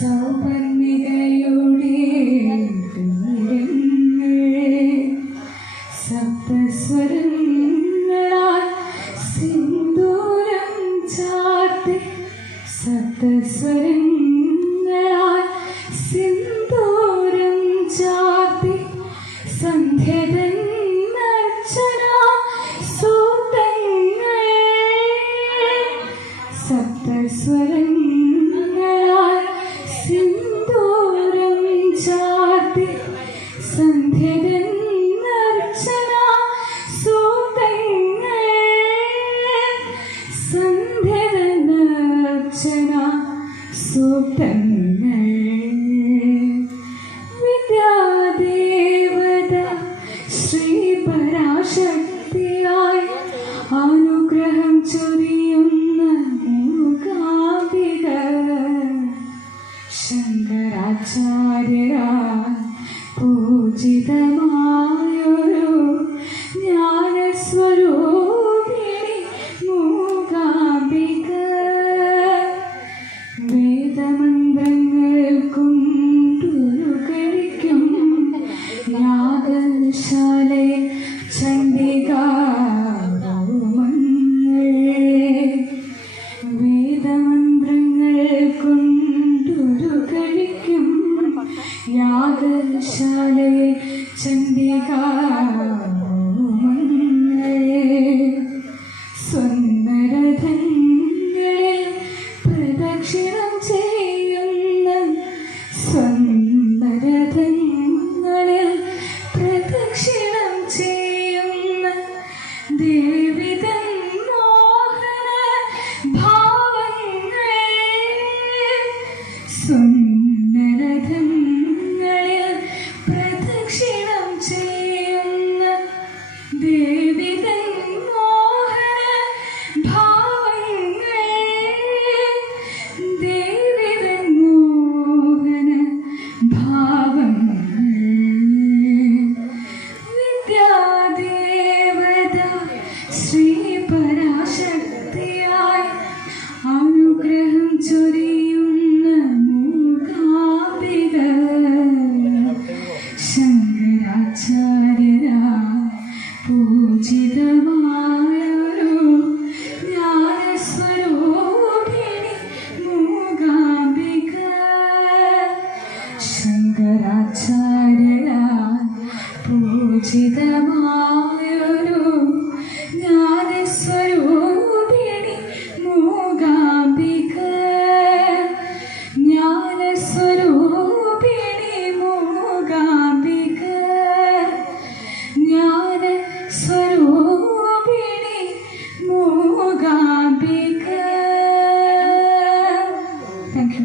സൗപർണികയുടെ സ്വരങ്ങളാൽ സിന്ദൂരം ചാർത്തി സന്ധ്യരന്നർച്ചന സൂതങ്ങൾ സന്ധ്യരന്നർച്ചന സൂതങ്ങൾ വിദ്യാദേവത ശ്രീ പരാശക്തിയായി അനുഗ്രഹം ചൊരിയുന്ന മൂകാംബിക ശങ്കരാചാര്യരാൽ പൂജിതമായൊരു ജ്ഞാനസ്വരൂപിണി മൂകാംബിക വേദമന്ത്രങ്ങൾ കൊണ്ടുരുകരിക്കും യാഗശാലയിൽ വേദമന്ത്രങ്ങൾ കൊണ്ടുരുകരിക്കും യാഗശാലയിൽ സ്വന്നരഥങ്ങളിൽ പ്രദക്ഷിണം ചെയ്യുന്ന സ്വന്നരഥങ്ങളിൽ പ്രദക്ഷിണം ചെയ്യുന്ന ദേവിതൻ മോഹന ഭാവങ്ങൾ സ്വന്നരഥങ്ങളിൽ പ്രദക്ഷിണം ചെയ്യുന്ന ദേവിതൻ മോഹന ഭാവങ്ങൾ ദേവിതൻ മോഹന ഭാവങ്ങൾ വിദ്യാദേവത ശ്രീ പരാശക്തിയായി അനുഗ്രഹം ചൊരിയുന്ന മൂകാംബിക ശങ്കരാചാര്യരാൽ പൂജിതമായൊരു ജ്ഞാനസ്വരൂപിണി മൂകാംബിക ശങ്കരാചാര്യരാൽ പൂജിതമായൊരു ജ്ഞാനസ്വരൂപിണി മൂകാംബിക ജ്ഞാനസ്വരൂപിണി മൂകാംബിക ജ്ഞാനസ്വരൂപിണി മൂകാംബിക. Thank you.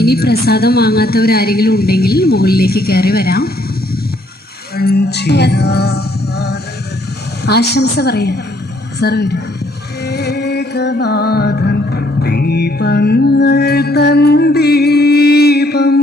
ഇനി പ്രസാദം വാങ്ങാത്തവരാരെങ്കിലും ഉണ്ടെങ്കിൽ മുകളിലേക്ക് കയറി വരാം. ആശംസ പറയാം. സാർ വരും. ഏകനാഥൻ ദീപങ്ങൾ തൻ ദീപം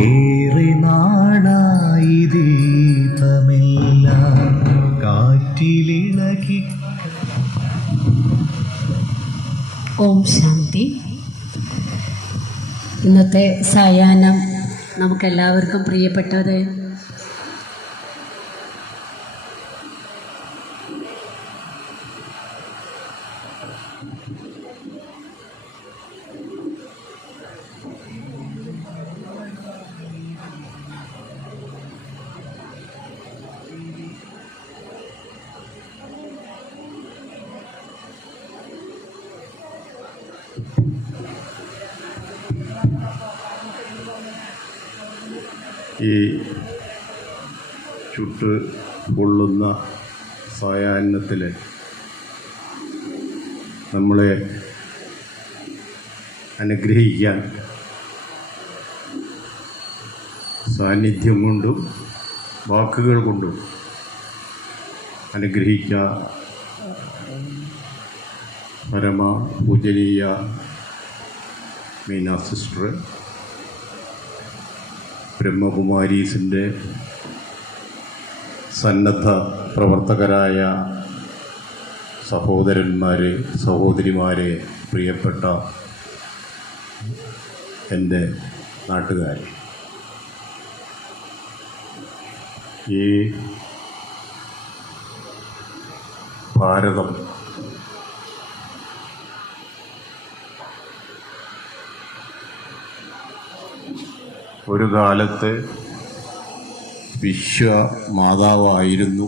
ഏറെ നാളായി ദീപമെല്ലാം കാറ്റിലിളകി. ഓം ശാന്തി. ഇന്നത്തെ സായാഹ്നം നമുക്കെല്ലാവർക്കും പ്രിയപ്പെട്ടത് ഈ ചുട്ട് പൊള്ളുന്ന സായാഹ്നത്തിൽ നമ്മളെ അനുഗ്രഹിക്കാൻ സാന്നിധ്യം കൊണ്ടും വാക്കുകൾ കൊണ്ടും അനുഗ്രഹിക്കാൻ പരമ പൂജനീയ മീന സിസ്റ്റർ, ബ്രഹ്മകുമാരീസിൻ്റെ സന്നദ്ധ പ്രവർത്തകരായ സഹോദരന്മാരെ, സഹോദരിമാരെ, പ്രിയപ്പെട്ട എൻ്റെ നാട്ടുകാരെ, ഈ ഭാരതം ഒരു കാലത്ത് വിശ്വമാതാവായിരുന്നു.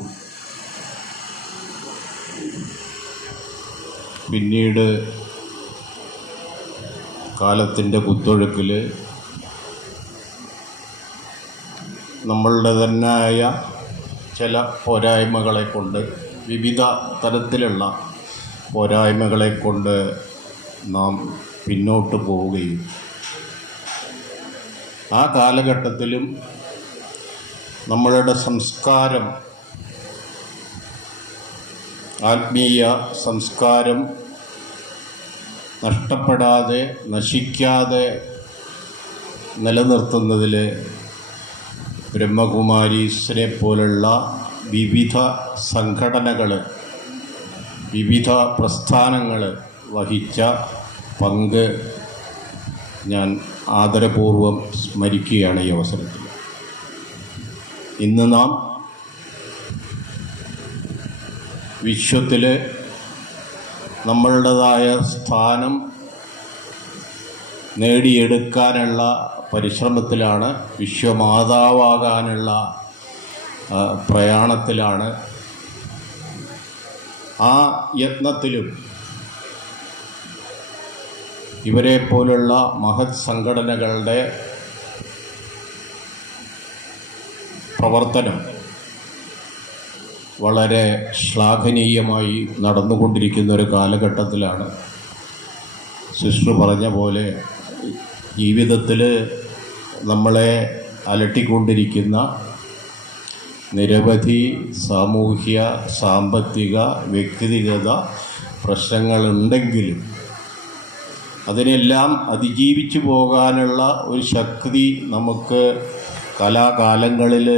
പിന്നീട് കാലത്തിൻ്റെ കുത്തൊഴുക്കിൽ നമ്മളുടെ തന്നെയായ ചില പോരായ്മകളെ കൊണ്ട്, വിവിധ തരത്തിലുള്ള പോരായ്മകളെ കൊണ്ട് നാം പിന്നോട്ട് പോവുകയും ആ കാലഘട്ടത്തിലും നമ്മളുടെ സംസ്കാരം, ആത്മീയ സംസ്കാരം നഷ്ടപ്പെടാതെ, നശിക്കാതെ നിലനിർത്തുന്നതിൽ ബ്രഹ്മകുമാരീസിനെ പോലുള്ള വിവിധ സംഘടനകൾ, വിവിധ പ്രസ്ഥാനങ്ങൾ വഹിച്ച പങ്ക് ഞാൻ ആദരപൂർവം സ്മരിക്കുകയാണ് ഈ അവസരത്തിൽ. ഇന്ന് നാം വിശ്വത്തിൽ നമ്മളുടേതായ സ്ഥാനം നേടിയെടുക്കാനുള്ള പരിശ്രമത്തിലാണ്, വിശ്വമാതാവാകാനുള്ള പ്രയാണത്തിലാണ്. ആ യത്നത്തിലും ഇവരെ പോലുള്ള മഹത് സംഘടനകളുടെ പ്രവർത്തനം വളരെ ശ്ലാഘനീയമായി നടന്നുകൊണ്ടിരിക്കുന്ന ഒരു കാലഘട്ടത്തിലാണ്. സിസ്റ്റർ പറഞ്ഞ പോലെ ജീവിതത്തിൽ നമ്മളെ അലട്ടിക്കൊണ്ടിരിക്കുന്ന നിരവധി സാമൂഹ്യ, സാമ്പത്തിക, വ്യക്തിഗത പ്രശ്നങ്ങളുണ്ടെങ്കിലും അതിനെല്ലാം അതിജീവിച്ചു പോകാനുള്ള ഒരു ശക്തി നമുക്ക് കലാകാലങ്ങളിൽ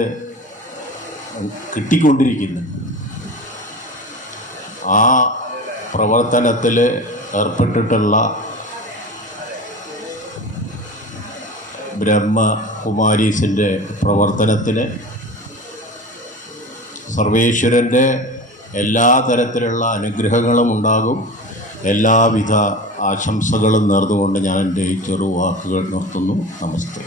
കിട്ടിക്കൊണ്ടിരിക്കുന്നു. ആ പ്രവർത്തനത്തിൽ ഏർപ്പെട്ടിട്ടുള്ള ബ്രഹ്മകുമാരീസിൻ്റെ പ്രവർത്തനത്തിന് സർവേശ്വരൻ്റെ എല്ലാ തരത്തിലുള്ള അനുഗ്രഹങ്ങളും ഉണ്ടാകും. എല്ലാവിധ ആശംസകളും നേർന്നുകൊണ്ട് ഞാൻ എൻ്റെ ഈ ചെറുവാക്കുകൾ നിർത്തുന്നു. നമസ്തേ.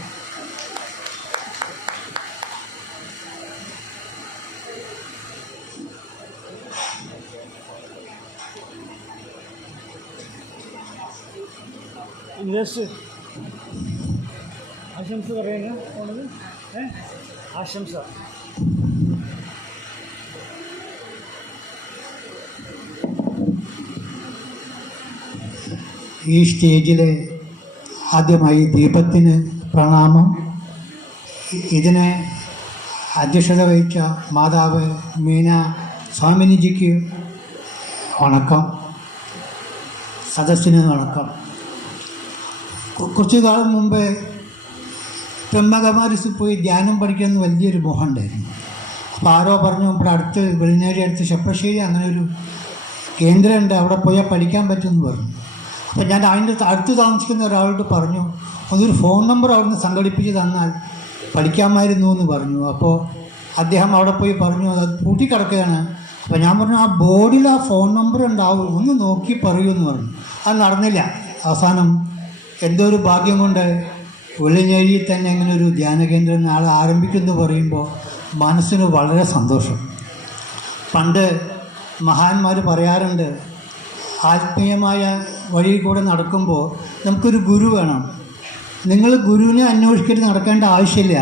ആശംസ പറയുക ആശംസ. ഈ സ്റ്റേജിൽ ആദ്യമായി ദീപത്തിന് പ്രണാമം. ഇതിനെ അധ്യക്ഷത വഹിച്ച മാതാവ് മീന സ്വാമിനിജിക്ക് വണക്കം, സദസ്സിന് വണക്കം. കുറച്ചു കാലം മുമ്പ് ബ്രഹ്മകുമാരിസിൽ പോയി ധ്യാനം പഠിക്കണമെന്ന് വലിയൊരു മോഹം ഉണ്ടായിരുന്നു. അപ്പോൾ ആരോ പറഞ്ഞു ഇവിടെ അടുത്ത് വെളിനേരി അടുത്ത് ചെപ്പശ്ശേരി അങ്ങനെ ഒരു കേന്ദ്രമുണ്ട്, അവിടെ പോയാൽ പഠിക്കാൻ പറ്റുമെന്ന് പറഞ്ഞു. അപ്പോൾ ഞാൻ അതിൻ്റെ അടുത്ത് താമസിക്കുന്ന ഒരാളോട് പറഞ്ഞു, അതൊരു ഫോൺ നമ്പർ അവിടുന്ന് സംഘടിപ്പിച്ച് തന്നാൽ പഠിക്കാമായിരുന്നു എന്ന് പറഞ്ഞു. അപ്പോൾ അദ്ദേഹം അവിടെ പോയി പറഞ്ഞു അത് പൂട്ടിക്കിടക്കുകയാണ്. അപ്പോൾ ഞാൻ പറഞ്ഞു ആ ബോർഡിൽ ആ ഫോൺ നമ്പർ ഉണ്ടാവും, ഒന്ന് നോക്കി പറയൂന്ന് പറഞ്ഞു. അത് നടന്നില്ല. അവസാനം എന്തോ ഒരു ഭാഗ്യം കൊണ്ട് വെള്ളിനേഴിയിൽ തന്നെ ഇങ്ങനെ ഒരു ധ്യാന കേന്ദ്രം നാളെ ആരംഭിക്കുമെന്ന് പറയുമ്പോൾ മനസ്സിന് വളരെ സന്തോഷം. പണ്ട് മഹാന്മാർ പറയാറുണ്ട്, ആത്മീയമായ വഴിയിൽ കൂടെ നടക്കുമ്പോൾ നമുക്കൊരു ഗുരു വേണം. നിങ്ങൾ ഗുരുവിനെ അന്വേഷിച്ചിട്ട് നടക്കേണ്ട ആവശ്യമില്ല.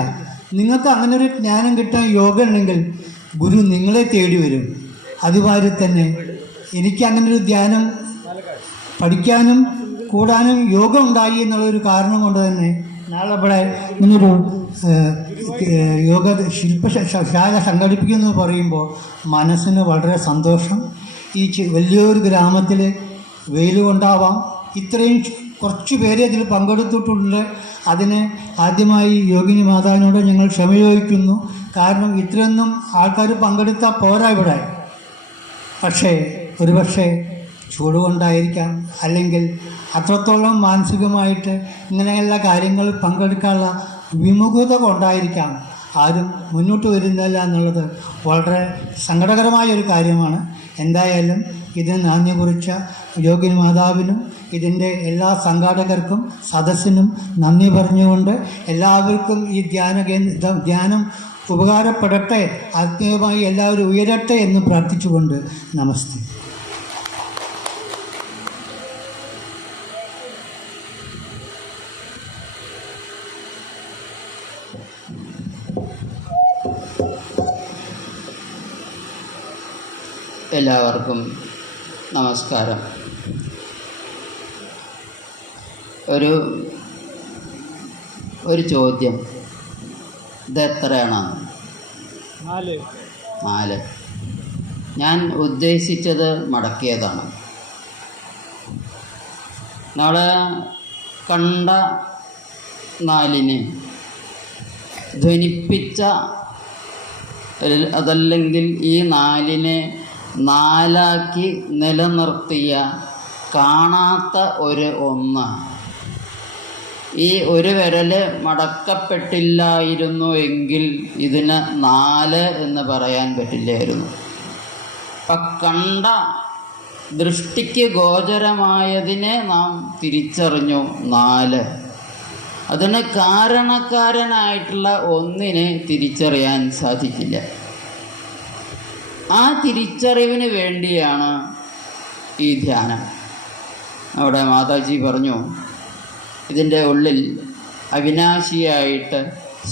നിങ്ങൾക്ക് അങ്ങനെ ഒരു ജ്ഞാനം കിട്ടാൻ യോഗ ഉണ്ടെങ്കിൽ ഗുരു നിങ്ങളെ തേടി വരും. അതുമാതിരി തന്നെ എനിക്ക് അങ്ങനെ ഒരു ധ്യാനം പഠിക്കാനും കൂടാനും യോഗ ഉണ്ടായി എന്നുള്ളൊരു കാരണം കൊണ്ട് തന്നെ നാളെ ഇവിടെ ഇങ്ങനൊരു യോഗ ശില്പശാല സംഘടിപ്പിക്കുമെന്ന് പറയുമ്പോൾ മനസ്സിന് വളരെ സന്തോഷം. ഈ വലിയൊരു ഗ്രാമത്തിൽ വെയിൽ കൊണ്ടാവാം ഇത്രയും കുറച്ച് പേര് അതിൽ പങ്കെടുത്തിട്ടുണ്ട്. അതിന് ആദ്യമായി യോഗിനി മാതാവിനോട് ഞങ്ങൾ ക്ഷമ ചോദിക്കുന്നു. കാരണം ഇത്രയൊന്നും ആൾക്കാർ പങ്കെടുത്താൽ പോരാ ഇവിടെ. പക്ഷേ ഒരുപക്ഷെ ചൂട് കൊണ്ടായിരിക്കാം, അല്ലെങ്കിൽ അത്രത്തോളം മാനസികമായിട്ട് ഇങ്ങനെയുള്ള കാര്യങ്ങൾ പങ്കെടുക്കാനുള്ള വിമുഖത കൊണ്ടായിരിക്കാം ആരും മുന്നോട്ട് വരുന്നില്ല എന്നുള്ളത് വളരെ സങ്കടകരമായ ഒരു കാര്യമാണ്. എന്തായാലും ഇതിന് നന്ദി കുറിച്ച യോഗിനി മാതാവിനും ഇതിൻ്റെ എല്ലാ സംഘാടകർക്കും സദസ്സിനും നന്ദി പറഞ്ഞുകൊണ്ട് എല്ലാവർക്കും ഈ ധ്യാനം ഉപകാരപ്പെടട്ടെ, ആത്മീയമായി എല്ലാവരും ഉയരട്ടെ എന്ന് പ്രാർത്ഥിച്ചുകൊണ്ട് നമസ്തേ. എല്ലാവർക്കും നമസ്കാരം. ഒരു ചോദ്യം, ഇത് എത്രയാണ്? 4. ഞാൻ ഉദ്ദേശിച്ചത് മടക്കിയതാണ്. നാളെ കണ്ട 4നെ ധ്വനിപ്പിച്ച, അതല്ലെങ്കിൽ ഈ 4നെ 4ആക്കി നിലനിർത്തിയ കാണാത്ത ഒരു 1. ഈ ഒരു വിരൽ മടക്കപ്പെട്ടില്ലായിരുന്നു എങ്കിൽ ഇതിന് 4 എന്ന് പറയാൻ പറ്റില്ലായിരുന്നു. അപ്പം കണ്ട ദൃഷ്ടിക്ക് ഗോചരമായതിനെ നാം തിരിച്ചറിഞ്ഞു 4. അതിന് കാരണക്കാരനായിട്ടുള്ള 1നെ തിരിച്ചറിയാൻ സാധിക്കില്ല. ആ തിരിച്ചറിവിന് വേണ്ടിയാണ് ഈ ധ്യാനം. അവിടെ മാതാജി പറഞ്ഞു, ഇതിൻ്റെ ഉള്ളിൽ അവിനാശിയായിട്ട്,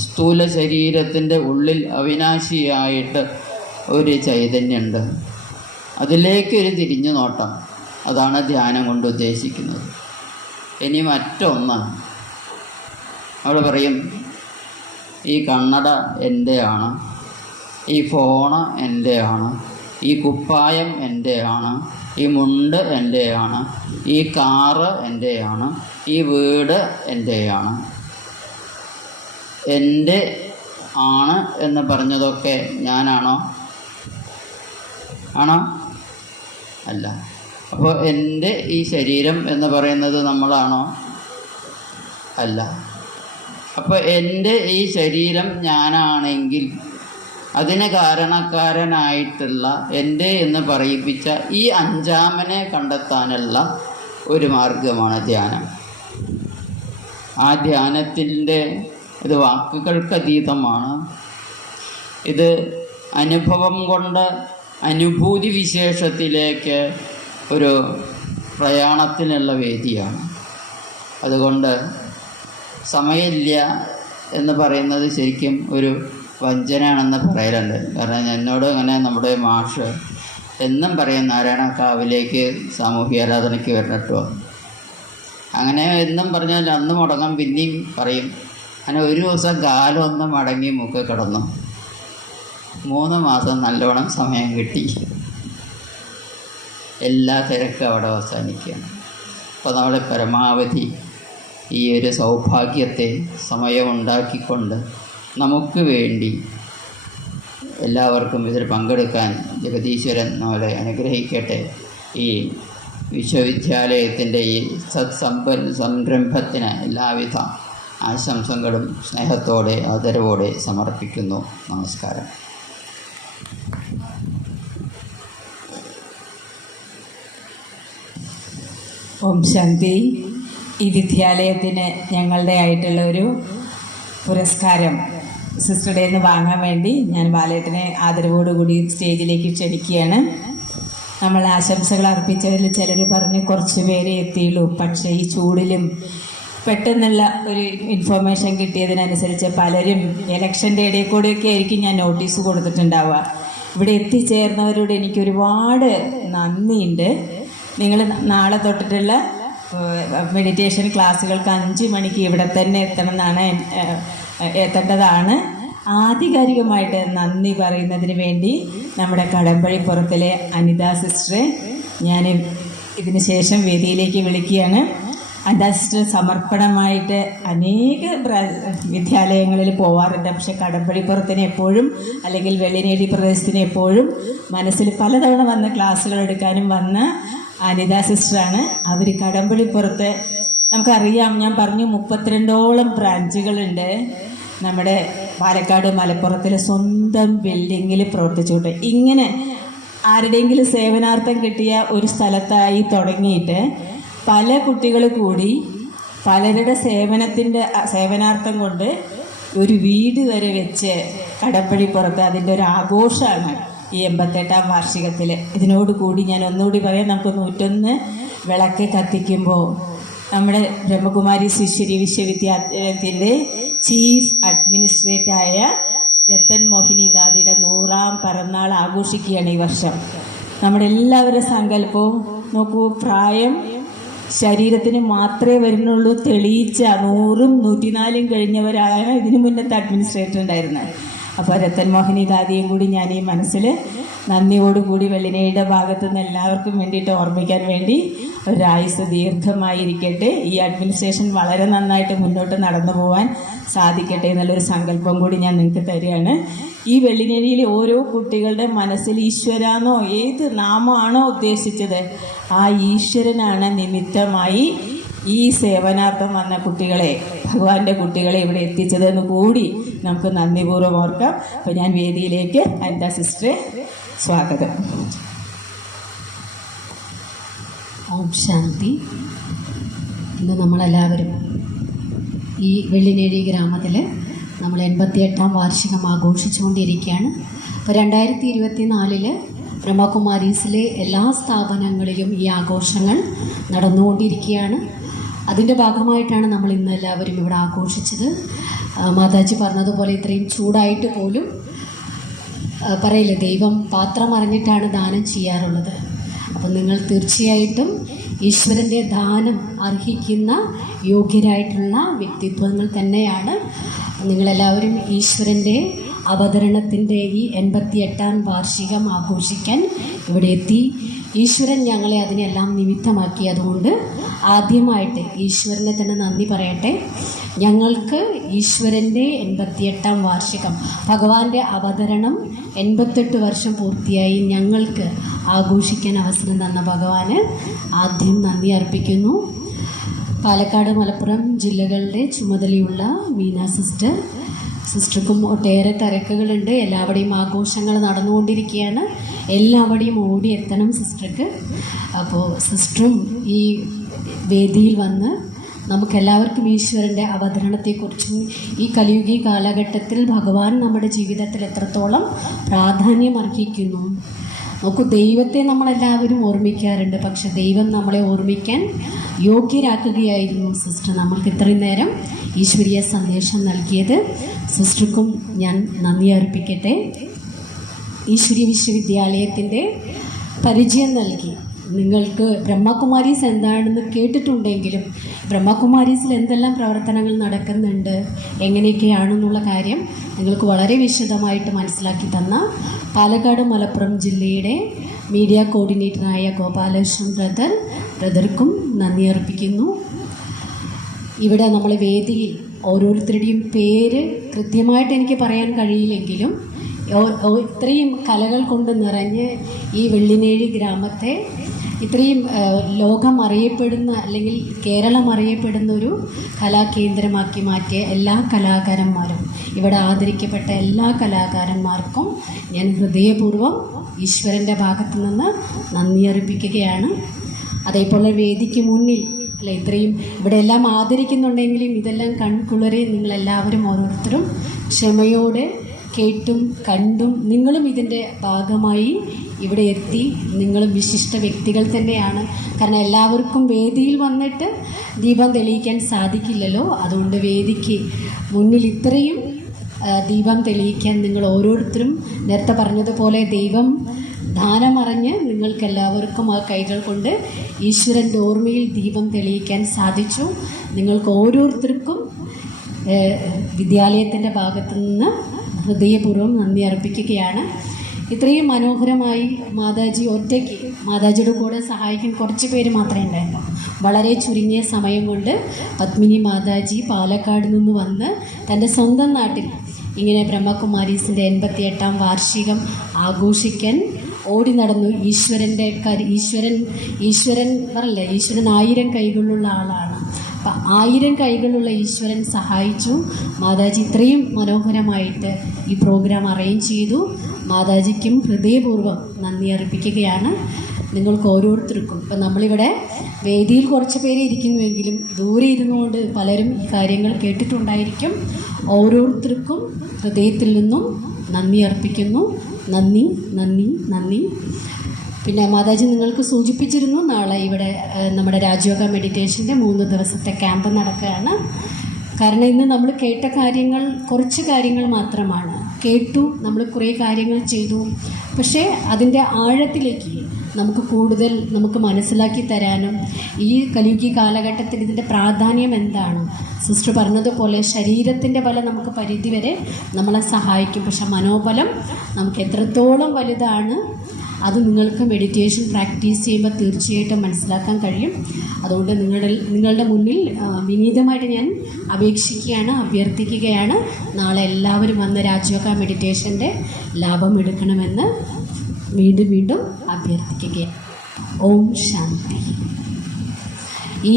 സ്ഥൂല ശരീരത്തിൻ്റെ ഉള്ളിൽ അവിനാശിയായിട്ട് ഒരു ചൈതന്യമുണ്ട്. അതിലേക്കൊരു തിരിഞ്ഞു നോട്ടം, അതാണ് ധ്യാനം കൊണ്ട് ഉദ്ദേശിക്കുന്നത്. ഇനി മറ്റൊന്ന്, അവിടെ പറയും ഈ കണ്ണട എൻ്റെയാണ്, ഈ ഫോണ് എൻ്റെയാണ്, ഈ കുപ്പായം എൻ്റെയാണ്, ഈ മുണ്ട് എൻ്റെയാണ്, ഈ കാറ് എൻ്റെയാണ്, ഈ വീട് എൻ്റെയാണ്. എൻ്റെ ആണ് എന്ന് പറഞ്ഞതൊക്കെ ഞാനാണോ? ആണോ? അല്ല. അപ്പോൾ എൻ്റെ ഈ ശരീരം എന്ന് പറയുന്നത് നമ്മളാണോ? അല്ല. അപ്പോൾ എൻ്റെ ഈ ശരീരം ഞാനാണെങ്കിൽ അതിന് കാരണക്കാരനായിട്ടുള്ള എൻ്റെ എന്ന് പറയിപ്പിച്ച ഈ 5ാമനെ കണ്ടെത്താനുള്ള ഒരു മാർഗമാണ് ധ്യാനം. ആ ധ്യാനത്തിൻ്റെ ഇത് വാക്കുകൾക്കതീതമാണ്. ഇത് അനുഭവം കൊണ്ട് അനുഭൂതി വിശേഷത്തിലേക്ക് ഒരു പ്രയാണത്തിനുള്ള വേദിയാണ്. അതുകൊണ്ട് സമയമില്ല എന്ന് പറയുന്നത് ശരിക്കും ഒരു വഞ്ചനയാണെന്ന് പറയലുണ്ട്. കാരണം എന്നോട് അങ്ങനെ നമ്മുടെ മാഷ് എന്നും പറയും, നാരായണക്കാവിലേക്ക് സാമൂഹ്യ ആരാധനയ്ക്ക് വരട്ടോ. അങ്ങനെ എന്നും പറഞ്ഞാൽ അന്ന് മുടങ്ങാൻ പിന്നെയും പറയും. അങ്ങനെ ഒരു ദിവസം കാലം ഒന്ന് മടങ്ങി മൂക്ക് കിടന്നു. 3 മാസം നല്ലോണം സമയം കിട്ടി. എല്ലാ തിരക്കും അവിടെ അവസാനിക്കുകയാണ്. അപ്പോൾ നമ്മൾ പരമാവധി ഈ ഒരു സൗഭാഗ്യത്തെ സമയമുണ്ടാക്കിക്കൊണ്ട് നമുക്ക് വേണ്ടി എല്ലാവർക്കും ഇതിൽ പങ്കെടുക്കാൻ ജഗദീശ്വരൻ നമ്മളെ അനുഗ്രഹിക്കട്ടെ. ഈ വിശ്വവിദ്യാലയത്തിൻ്റെ ഈ സംരംഭത്തിന് എല്ലാവിധ ആശംസകളും സ്നേഹത്തോടെ ആദരവോടെ സമർപ്പിക്കുന്നു. നമസ്കാരം. ഓം ശാന്തി. ഈ വിദ്യാലയത്തിന് ഞങ്ങളുടെ ആയിട്ടുള്ള ഒരു പുരസ്കാരം സിസ്റ്ററുടെ നിന്ന് വാങ്ങാൻ വേണ്ടി ഞാൻ ബാലേട്ടനെ ആദരവോടുകൂടി സ്റ്റേജിലേക്ക് ക്ഷണിക്കുകയാണ്. നമ്മൾ ആശംസകൾ അർപ്പിച്ചതിൽ ചിലർ പറഞ്ഞ് കുറച്ച് പേരെ എത്തിയുള്ളൂ. പക്ഷേ ഈ ചൂടിലും പെട്ടെന്നുള്ള ഒരു ഇൻഫർമേഷൻ കിട്ടിയതിനനുസരിച്ച് പലരും ഇലക്ഷൻ്റെ ഇടയിൽ കൂടെയൊക്കെ ആയിരിക്കും ഞാൻ നോട്ടീസ് കൊടുത്തിട്ടുണ്ടാവുക. ഇവിടെ എത്തിച്ചേർന്നവരോട് എനിക്ക് ഒരുപാട് നന്ദിയുണ്ട്. നിങ്ങൾ നാളെ തൊട്ടിട്ടുള്ള മെഡിറ്റേഷൻ ക്ലാസ്സുകൾക്ക് 5 മണിക്ക് ഇവിടെ തന്നെ എത്തേണ്ടതാണ്. ആധികാരികമായിട്ട് നന്ദി പറയുന്നതിന് വേണ്ടി നമ്മുടെ കടമ്പഴിപ്പുറത്തിലെ അനിത സിസ്റ്ററെ ഞാൻ ഇതിന് ശേഷം വേദിയിലേക്ക് വിളിക്കുകയാണ്. അനിത സിസ്റ്റർ സമർപ്പണമായിട്ട് അനേക വിദ്യാലയങ്ങളിൽ പോവാറുണ്ട്. പക്ഷെ കടമ്പഴിപ്പുറത്തിന് എപ്പോഴും, അല്ലെങ്കിൽ വെള്ളിനേഴി പ്രദേശത്തിന് എപ്പോഴും മനസ്സിൽ പലതവണ വന്ന് ക്ലാസ്സുകൾ എടുക്കാനും വന്ന അനിത സിസ്റ്ററാണ്. അവർ കടമ്പഴിപ്പുറത്ത് നമുക്കറിയാം, ഞാൻ പറഞ്ഞു 32ഓളം ബ്രാഞ്ചുകളുണ്ട്. നമ്മുടെ പാലക്കാട് മലപ്പുറത്തിലെ സ്വന്തം ബിൽഡിങ്ങിൽ പ്രവർത്തിച്ചുകൊണ്ട് ഇങ്ങനെ ആരുടെയെങ്കിലും സേവനാർത്ഥം കിട്ടിയ ഒരു സ്ഥലത്തായി തുടങ്ങിയിട്ട് പല കുട്ടികൾ കൂടി പലരുടെ സേവനാർത്ഥം കൊണ്ട് ഒരു വീട് വരെ വെച്ച് കടമ്പഴിപ്പുറത്ത് അതിൻ്റെ ഒരു ആഘോഷമാണ് ഈ 88ാം വാർഷികത്തിൽ. ഇതിനോടുകൂടി ഞാൻ ഒന്നുകൂടി പറയാം, നമുക്ക് 101 വിളക്ക് കത്തിക്കുമ്പോൾ നമ്മുടെ ബ്രഹ്മകുമാരി ശിശ്വരി വിശ്വവിദ്യാലയത്തിൻ്റെ ചീഫ് അഡ്മിനിസ്ട്രേറ്ററായ രത്തൻ മോഹിനി ദാദിയുടെ 100ാം പിറന്നാൾ ആഘോഷിക്കുകയാണ് ഈ വർഷം. നമ്മുടെ എല്ലാവരുടെ സങ്കല്പവും നോക്കൂ, പ്രായം ശരീരത്തിന് മാത്രമേ വരുന്നുള്ളൂ. തെളിയിച്ച 100ഉം 104ഉം കഴിഞ്ഞവരാണ് ഇതിനു മുന്നത്തെ അഡ്മിനിസ്ട്രേറ്റർ ഉണ്ടായിരുന്നത്. അപ്പോൾ രത്തൻ മോഹിനി ദാദിയും കൂടി ഞാൻ ഈ മനസ്സിൽ നന്ദിയോടുകൂടി വെള്ളിനേഴിയുടെ ഭാഗത്തു നിന്ന് എല്ലാവർക്കും വേണ്ടിയിട്ട് ഓർമ്മിക്കാൻ വേണ്ടി ഒരായുസ് ദീർഘമായിരിക്കട്ടെ. ഈ അഡ്മിനിസ്ട്രേഷൻ വളരെ നന്നായിട്ട് മുന്നോട്ട് നടന്നു പോകാൻ സാധിക്കട്ടെ എന്നുള്ളൊരു സങ്കല്പം കൂടി ഞാൻ നിങ്ങൾക്ക് തരികയാണ്. ഈ വെള്ളിനേഴിയിലെ ഓരോ കുട്ടികളുടെ മനസ്സിൽ ഈശ്വരാണോ ഏത് നാമമാണോ ഉദ്ദേശിച്ചത് ആ ഈശ്വരനാണ് നിമിത്തമായി ഈ സേവനാർത്ഥം വന്ന കുട്ടികളെ, ഭഗവാന്റെ കുട്ടികളെ ഇവിടെ എത്തിച്ചതെന്ന് കൂടി നമുക്ക് നന്ദിപൂർവ്വം ഓർക്കാം. അപ്പോൾ ഞാൻ വേദിയിലേക്ക് അനിത സിസ്റ്ററെ സ്വാഗതം. ഓം ശാന്തി. ഇന്ന് നമ്മളെല്ലാവരും ഈ വെള്ളിനേഴി ഗ്രാമത്തിൽ നമ്മൾ 88ാം വാർഷികം ആഘോഷിച്ചുകൊണ്ടിരിക്കുകയാണ്. അപ്പോൾ 2024 ബ്രഹ്മകുമാരീസിലെ എല്ലാ സ്ഥാപനങ്ങളിലും ഈ ആഘോഷങ്ങൾ നടന്നുകൊണ്ടിരിക്കുകയാണ്. അതിൻ്റെ ഭാഗമായിട്ടാണ് നമ്മൾ ഇന്ന് എല്ലാവരും ഇവിടെ ആഘോഷിച്ചത്. മാതാജി പറഞ്ഞതുപോലെ ഇത്രയും ചൂടായിട്ട് പോലും പറയില്ലേ, ദൈവം പാത്രം അറിഞ്ഞിട്ടാണ് ദാനം ചെയ്യാറുള്ളത്. അപ്പം നിങ്ങൾ തീർച്ചയായിട്ടും ഈശ്വരൻ്റെ ദാനം അർഹിക്കുന്ന യോഗ്യരായിട്ടുള്ള വ്യക്തിത്വങ്ങൾ തന്നെയാണ്. നിങ്ങളെല്ലാവരും ഈശ്വരൻ്റെ അവതരണത്തിൻ്റെ ഈ 88ാം വാർഷികം ആഘോഷിക്കാൻ ഇവിടെ എത്തി. ഈശ്വരൻ ഞങ്ങളെ അതിനെല്ലാം നിമിത്തമാക്കി. അതുകൊണ്ട് ആദ്യമായിട്ട് ഈശ്വരനെ തന്നെ നന്ദി പറയട്ടെ. ഞങ്ങൾക്ക് ഈശ്വരൻ്റെ 88ാം വാർഷികം, ഭഗവാന്റെ അവതരണം 88 വർഷം പൂർത്തിയായി ഞങ്ങൾക്ക് ആഘോഷിക്കാൻ അവസരം തന്ന ഭഗവാന് ആദ്യം നന്ദി അർപ്പിക്കുന്നു. പാലക്കാട് മലപ്പുറം ജില്ലകളുടെ ചുമതലയുള്ള മീന സിസ്റ്റർക്കും ഒട്ടേറെ തിരക്കുകളുണ്ട്. എല്ലാവരുടെയും ആഘോഷങ്ങൾ നടന്നുകൊണ്ടിരിക്കുകയാണ്. എല്ലാവരുടെയും ഓടി എത്തണം സിസ്റ്റർക്ക്. അപ്പോൾ സിസ്റ്ററും ഈ വേദിയിൽ വന്ന് നമുക്കെല്ലാവർക്കും ഈശ്വരൻ്റെ അവതരണത്തെക്കുറിച്ചും ഈ കലിയുഗി കാലഘട്ടത്തിൽ ഭഗവാൻ നമ്മുടെ ജീവിതത്തിൽ എത്രത്തോളം പ്രാധാന്യം അർഹിക്കുന്നു. നോക്കൂ, ദൈവത്തെ നമ്മളെല്ലാവരും ഓർമ്മിക്കാറുണ്ട്, പക്ഷെ ദൈവം നമ്മളെ ഓർമ്മിക്കാൻ യോഗ്യരാക്കുകയായിരുന്നു സിസ്റ്റർ. നമ്മൾക്ക് ഇത്രയും നേരം ഈശ്വരീയ സന്ദേശം നൽകിയത് സിസ്റ്റർക്കും ഞാൻ നന്ദി അർപ്പിക്കട്ടെ. ഈശ്വരീയ വിശ്വവിദ്യാലയത്തിൻ്റെ പരിചയം നൽകി. നിങ്ങൾക്ക് ബ്രഹ്മകുമാരീസ് എന്താണെന്ന് കേട്ടിട്ടുണ്ടെങ്കിലും ബ്രഹ്മകുമാരീസിൽ എന്തെല്ലാം പ്രവർത്തനങ്ങൾ നടക്കുന്നുണ്ട്, എങ്ങനെയൊക്കെയാണെന്നുള്ള കാര്യം നിങ്ങൾക്ക് വളരെ വിശദമായിട്ട് മനസ്സിലാക്കി തന്ന പാലക്കാട് മലപ്പുറം ജില്ലയുടെ മീഡിയ കോർഡിനേറ്ററായ ഗോപാലകൃഷ്ണൻ ബ്രദർക്കും നന്ദി അർപ്പിക്കുന്നു. ഇവിടെ നമ്മൾ വേദിയിൽ ഓരോരുത്തരുടെയും പേര് കൃത്യമായിട്ട് എനിക്ക് പറയാൻ കഴിയില്ലെങ്കിലും ഇത്രയും കലകൾ കൊണ്ട് നിറഞ്ഞ് ഈ വെള്ളിനേഴി ഗ്രാമത്തെ ഇത്രയും ലോകം അറിയപ്പെടുന്ന അല്ലെങ്കിൽ കേരളം അറിയപ്പെടുന്ന ഒരു കലാകേന്ദ്രമാക്കി മാറ്റിയ എല്ലാ കലാകാരന്മാരും, ഇവിടെ ആദരിക്കപ്പെട്ട എല്ലാ കലാകാരന്മാർക്കും ഞാൻ ഹൃദയപൂർവ്വം ഈശ്വരൻ്റെ ഭാഗത്തു നിന്ന് നന്ദി അർപ്പിക്കുകയാണ്. അതേപോലെ വേദിക്ക് മുന്നിൽ അല്ല ഇത്രയും ഇവിടെ എല്ലാം ആദരിക്കുന്നുണ്ടെങ്കിലും ഇതെല്ലാം കൺകുളരെ നിങ്ങളെല്ലാവരും ഓരോരുത്തരും ക്ഷമയോടെ കേട്ടും കണ്ടും നിങ്ങളും ഇതിൻ്റെ ഭാഗമായി ഇവിടെ എത്തി. നിങ്ങളും വിശിഷ്ട വ്യക്തികൾ തന്നെയാണ്. കാരണം എല്ലാവർക്കും വേദിയിൽ വന്നിട്ട് ദീപം തെളിയിക്കാൻ സാധിക്കില്ലല്ലോ. അതുകൊണ്ട് വേദിക്ക് മുന്നിൽ ഇത്രയും ദീപം തെളിയിക്കാൻ നിങ്ങൾ ഓരോരുത്തരും നേരത്തെ പറഞ്ഞതുപോലെ ദൈവം ദാനമറിഞ്ഞ് നിങ്ങൾക്കെല്ലാവർക്കും ആ കൈകൾ കൊണ്ട് ഈശ്വരൻ്റെ ഓർമ്മയിൽ ദീപം തെളിയിക്കാൻ സാധിച്ചു. നിങ്ങൾക്ക് ഓരോരുത്തർക്കും വിദ്യാലയത്തിൻ്റെ ഭാഗത്തു നിന്ന് ഹൃദയപൂർവ്വം നന്ദി അർപ്പിക്കുകയാണ്. ഇത്രയും മനോഹരമായി മാതാജി ഒറ്റയ്ക്ക്, മാതാജിയുടെ കൂടെ സഹായിക്കാൻ കുറച്ച് പേര് മാത്രമേ ഉണ്ടായിരുന്നു. വളരെ ചുരുങ്ങിയ സമയം കൊണ്ട് പത്മിനി മാതാജി പാലക്കാട് നിന്ന് വന്ന് തൻ്റെ സ്വന്തം നാട്ടിൽ ഇങ്ങനെ ബ്രഹ്മകുമാരീസിൻ്റെ 88ാം വാർഷികം ആഘോഷിക്കാൻ ഓടി നടന്നു. ഈശ്വരൻ പറയല്ലേ, ഈശ്വരൻ 1000 കൈകളുള്ള ആളാണ്. അപ്പം 1000 കൈകളുള്ള ഈശ്വരൻ സഹായിച്ചു. മാതാജി ഇത്രയും മനോഹരമായിട്ട് ഈ പ്രോഗ്രാം അറേഞ്ച് ചെയ്തു. മാതാജിക്കും ഹൃദയപൂർവ്വം നന്ദി അർപ്പിക്കുകയാണ്. നിങ്ങൾക്ക് ഓരോരുത്തർക്കും ഇപ്പം നമ്മളിവിടെ വേദിയിൽ കുറച്ച് പേര് ഇരിക്കുന്നുവെങ്കിലും ദൂരെ ഇരുന്നുകൊണ്ട് പലരും ഈ കാര്യങ്ങൾ കേട്ടിട്ടുണ്ടായിരിക്കും. ഓരോരുത്തർക്കും ഹൃദയത്തിൽ നിന്നും നന്ദി അർപ്പിക്കുന്നു. നന്ദി നന്ദി നന്ദി. പിന്നെ മാതാജി നിങ്ങൾക്ക് സൂചിപ്പിച്ചിരുന്നു, നാളെ ഇവിടെ നമ്മുടെ രാജയോഗ മെഡിറ്റേഷൻ്റെ 3 ദിവസത്തെ ക്യാമ്പ് നടക്കുകയാണ്. കാരണം ഇന്ന് നമ്മൾ കേട്ട കാര്യങ്ങൾ കുറച്ച് കാര്യങ്ങൾ മാത്രമാണ്. കേട്ടു, നമ്മൾ കുറേ കാര്യങ്ങൾ ചെയ്തു. പക്ഷേ അതിൻ്റെ ആഴത്തിലേക്ക് നമുക്ക് കൂടുതൽ മനസ്സിലാക്കി തരാനും ഈ കലിയുഗി കാലഘട്ടത്തിൽ ഇതിൻ്റെ പ്രാധാന്യം എന്താണ്, സിസ്റ്റർ പറഞ്ഞതുപോലെ ശരീരത്തിൻ്റെ ബലം നമുക്ക് പരിധിവരെ നമ്മളെ സഹായിക്കും. പക്ഷെ മനോബലം നമുക്ക് എത്രത്തോളം വലുതാണ് അത് നിങ്ങൾക്ക് മെഡിറ്റേഷൻ പ്രാക്ടീസ് ചെയ്യുമ്പോൾ തീർച്ചയായിട്ടും മനസ്സിലാക്കാൻ കഴിയും. അതുകൊണ്ട് നിങ്ങളുടെ മുന്നിൽ വിനീതമായിട്ട് ഞാൻ അപേക്ഷിക്കുകയാണ്, അഭ്യർത്ഥിക്കുകയാണ്. നാളെ എല്ലാവരും വന്ന് രാജയോഗ മെഡിറ്റേഷൻ്റെ ലാഭം എടുക്കണമെന്ന് വീണ്ടും വീണ്ടും അഭ്യർത്ഥിക്കുകയാണ്. ഓം ശാന്തി. ഈ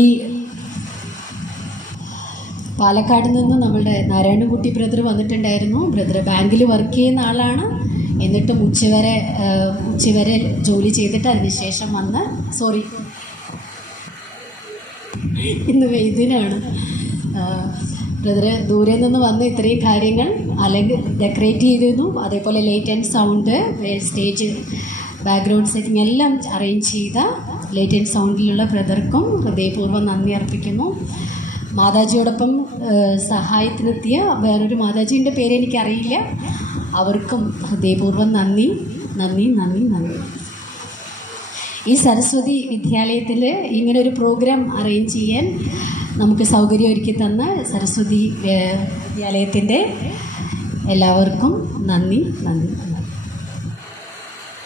പാലക്കാട് നിന്ന് നമ്മളുടെ നാരായണൻകുട്ടി ബ്രദർ വന്നിട്ടുണ്ടായിരുന്നു. ബ്രദർ ബാങ്കിൽ വർക്ക് ചെയ്യുന്ന ആളാണ്. എന്നിട്ടും ഉച്ചവരെ ജോലി ചെയ്തിട്ട് അതിനുശേഷം വന്ന് ഇന്ന് വൈദ്യനാണ് ബ്രദർ ദൂരെ നിന്ന് വന്ന് ഇത്രയും കാര്യങ്ങൾ അല്ലെങ്കിൽ ഡെക്കറേറ്റ് ചെയ്തിരുന്നു. അതേപോലെ light and sound, stage background setting എല്ലാം അറേഞ്ച് ചെയ്ത ലൈറ്റ് ആൻഡ് സൗണ്ടിലുള്ള ബ്രദർക്കും ഹൃദയപൂർവ്വം നന്ദി അർപ്പിക്കുന്നു. മാതാജിയോടൊപ്പം സഹായത്തിനെത്തിയ വേറൊരു മാതാജീൻ്റെ പേര് എനിക്കറിയില്ല, അവർക്കും ഹൃദയപൂർവ്വം നന്ദി നന്ദി നന്ദി നന്ദി. ഈ സരസ്വതി വിദ്യാലയത്തിൽ ഇങ്ങനൊരു പ്രോഗ്രാം അറേഞ്ച് ചെയ്യാൻ നമുക്ക് സൗകര്യം ഒരുക്കി തന്ന സരസ്വതി വിദ്യാലയത്തിൻ്റെ എല്ലാവർക്കും നന്ദി നന്ദി.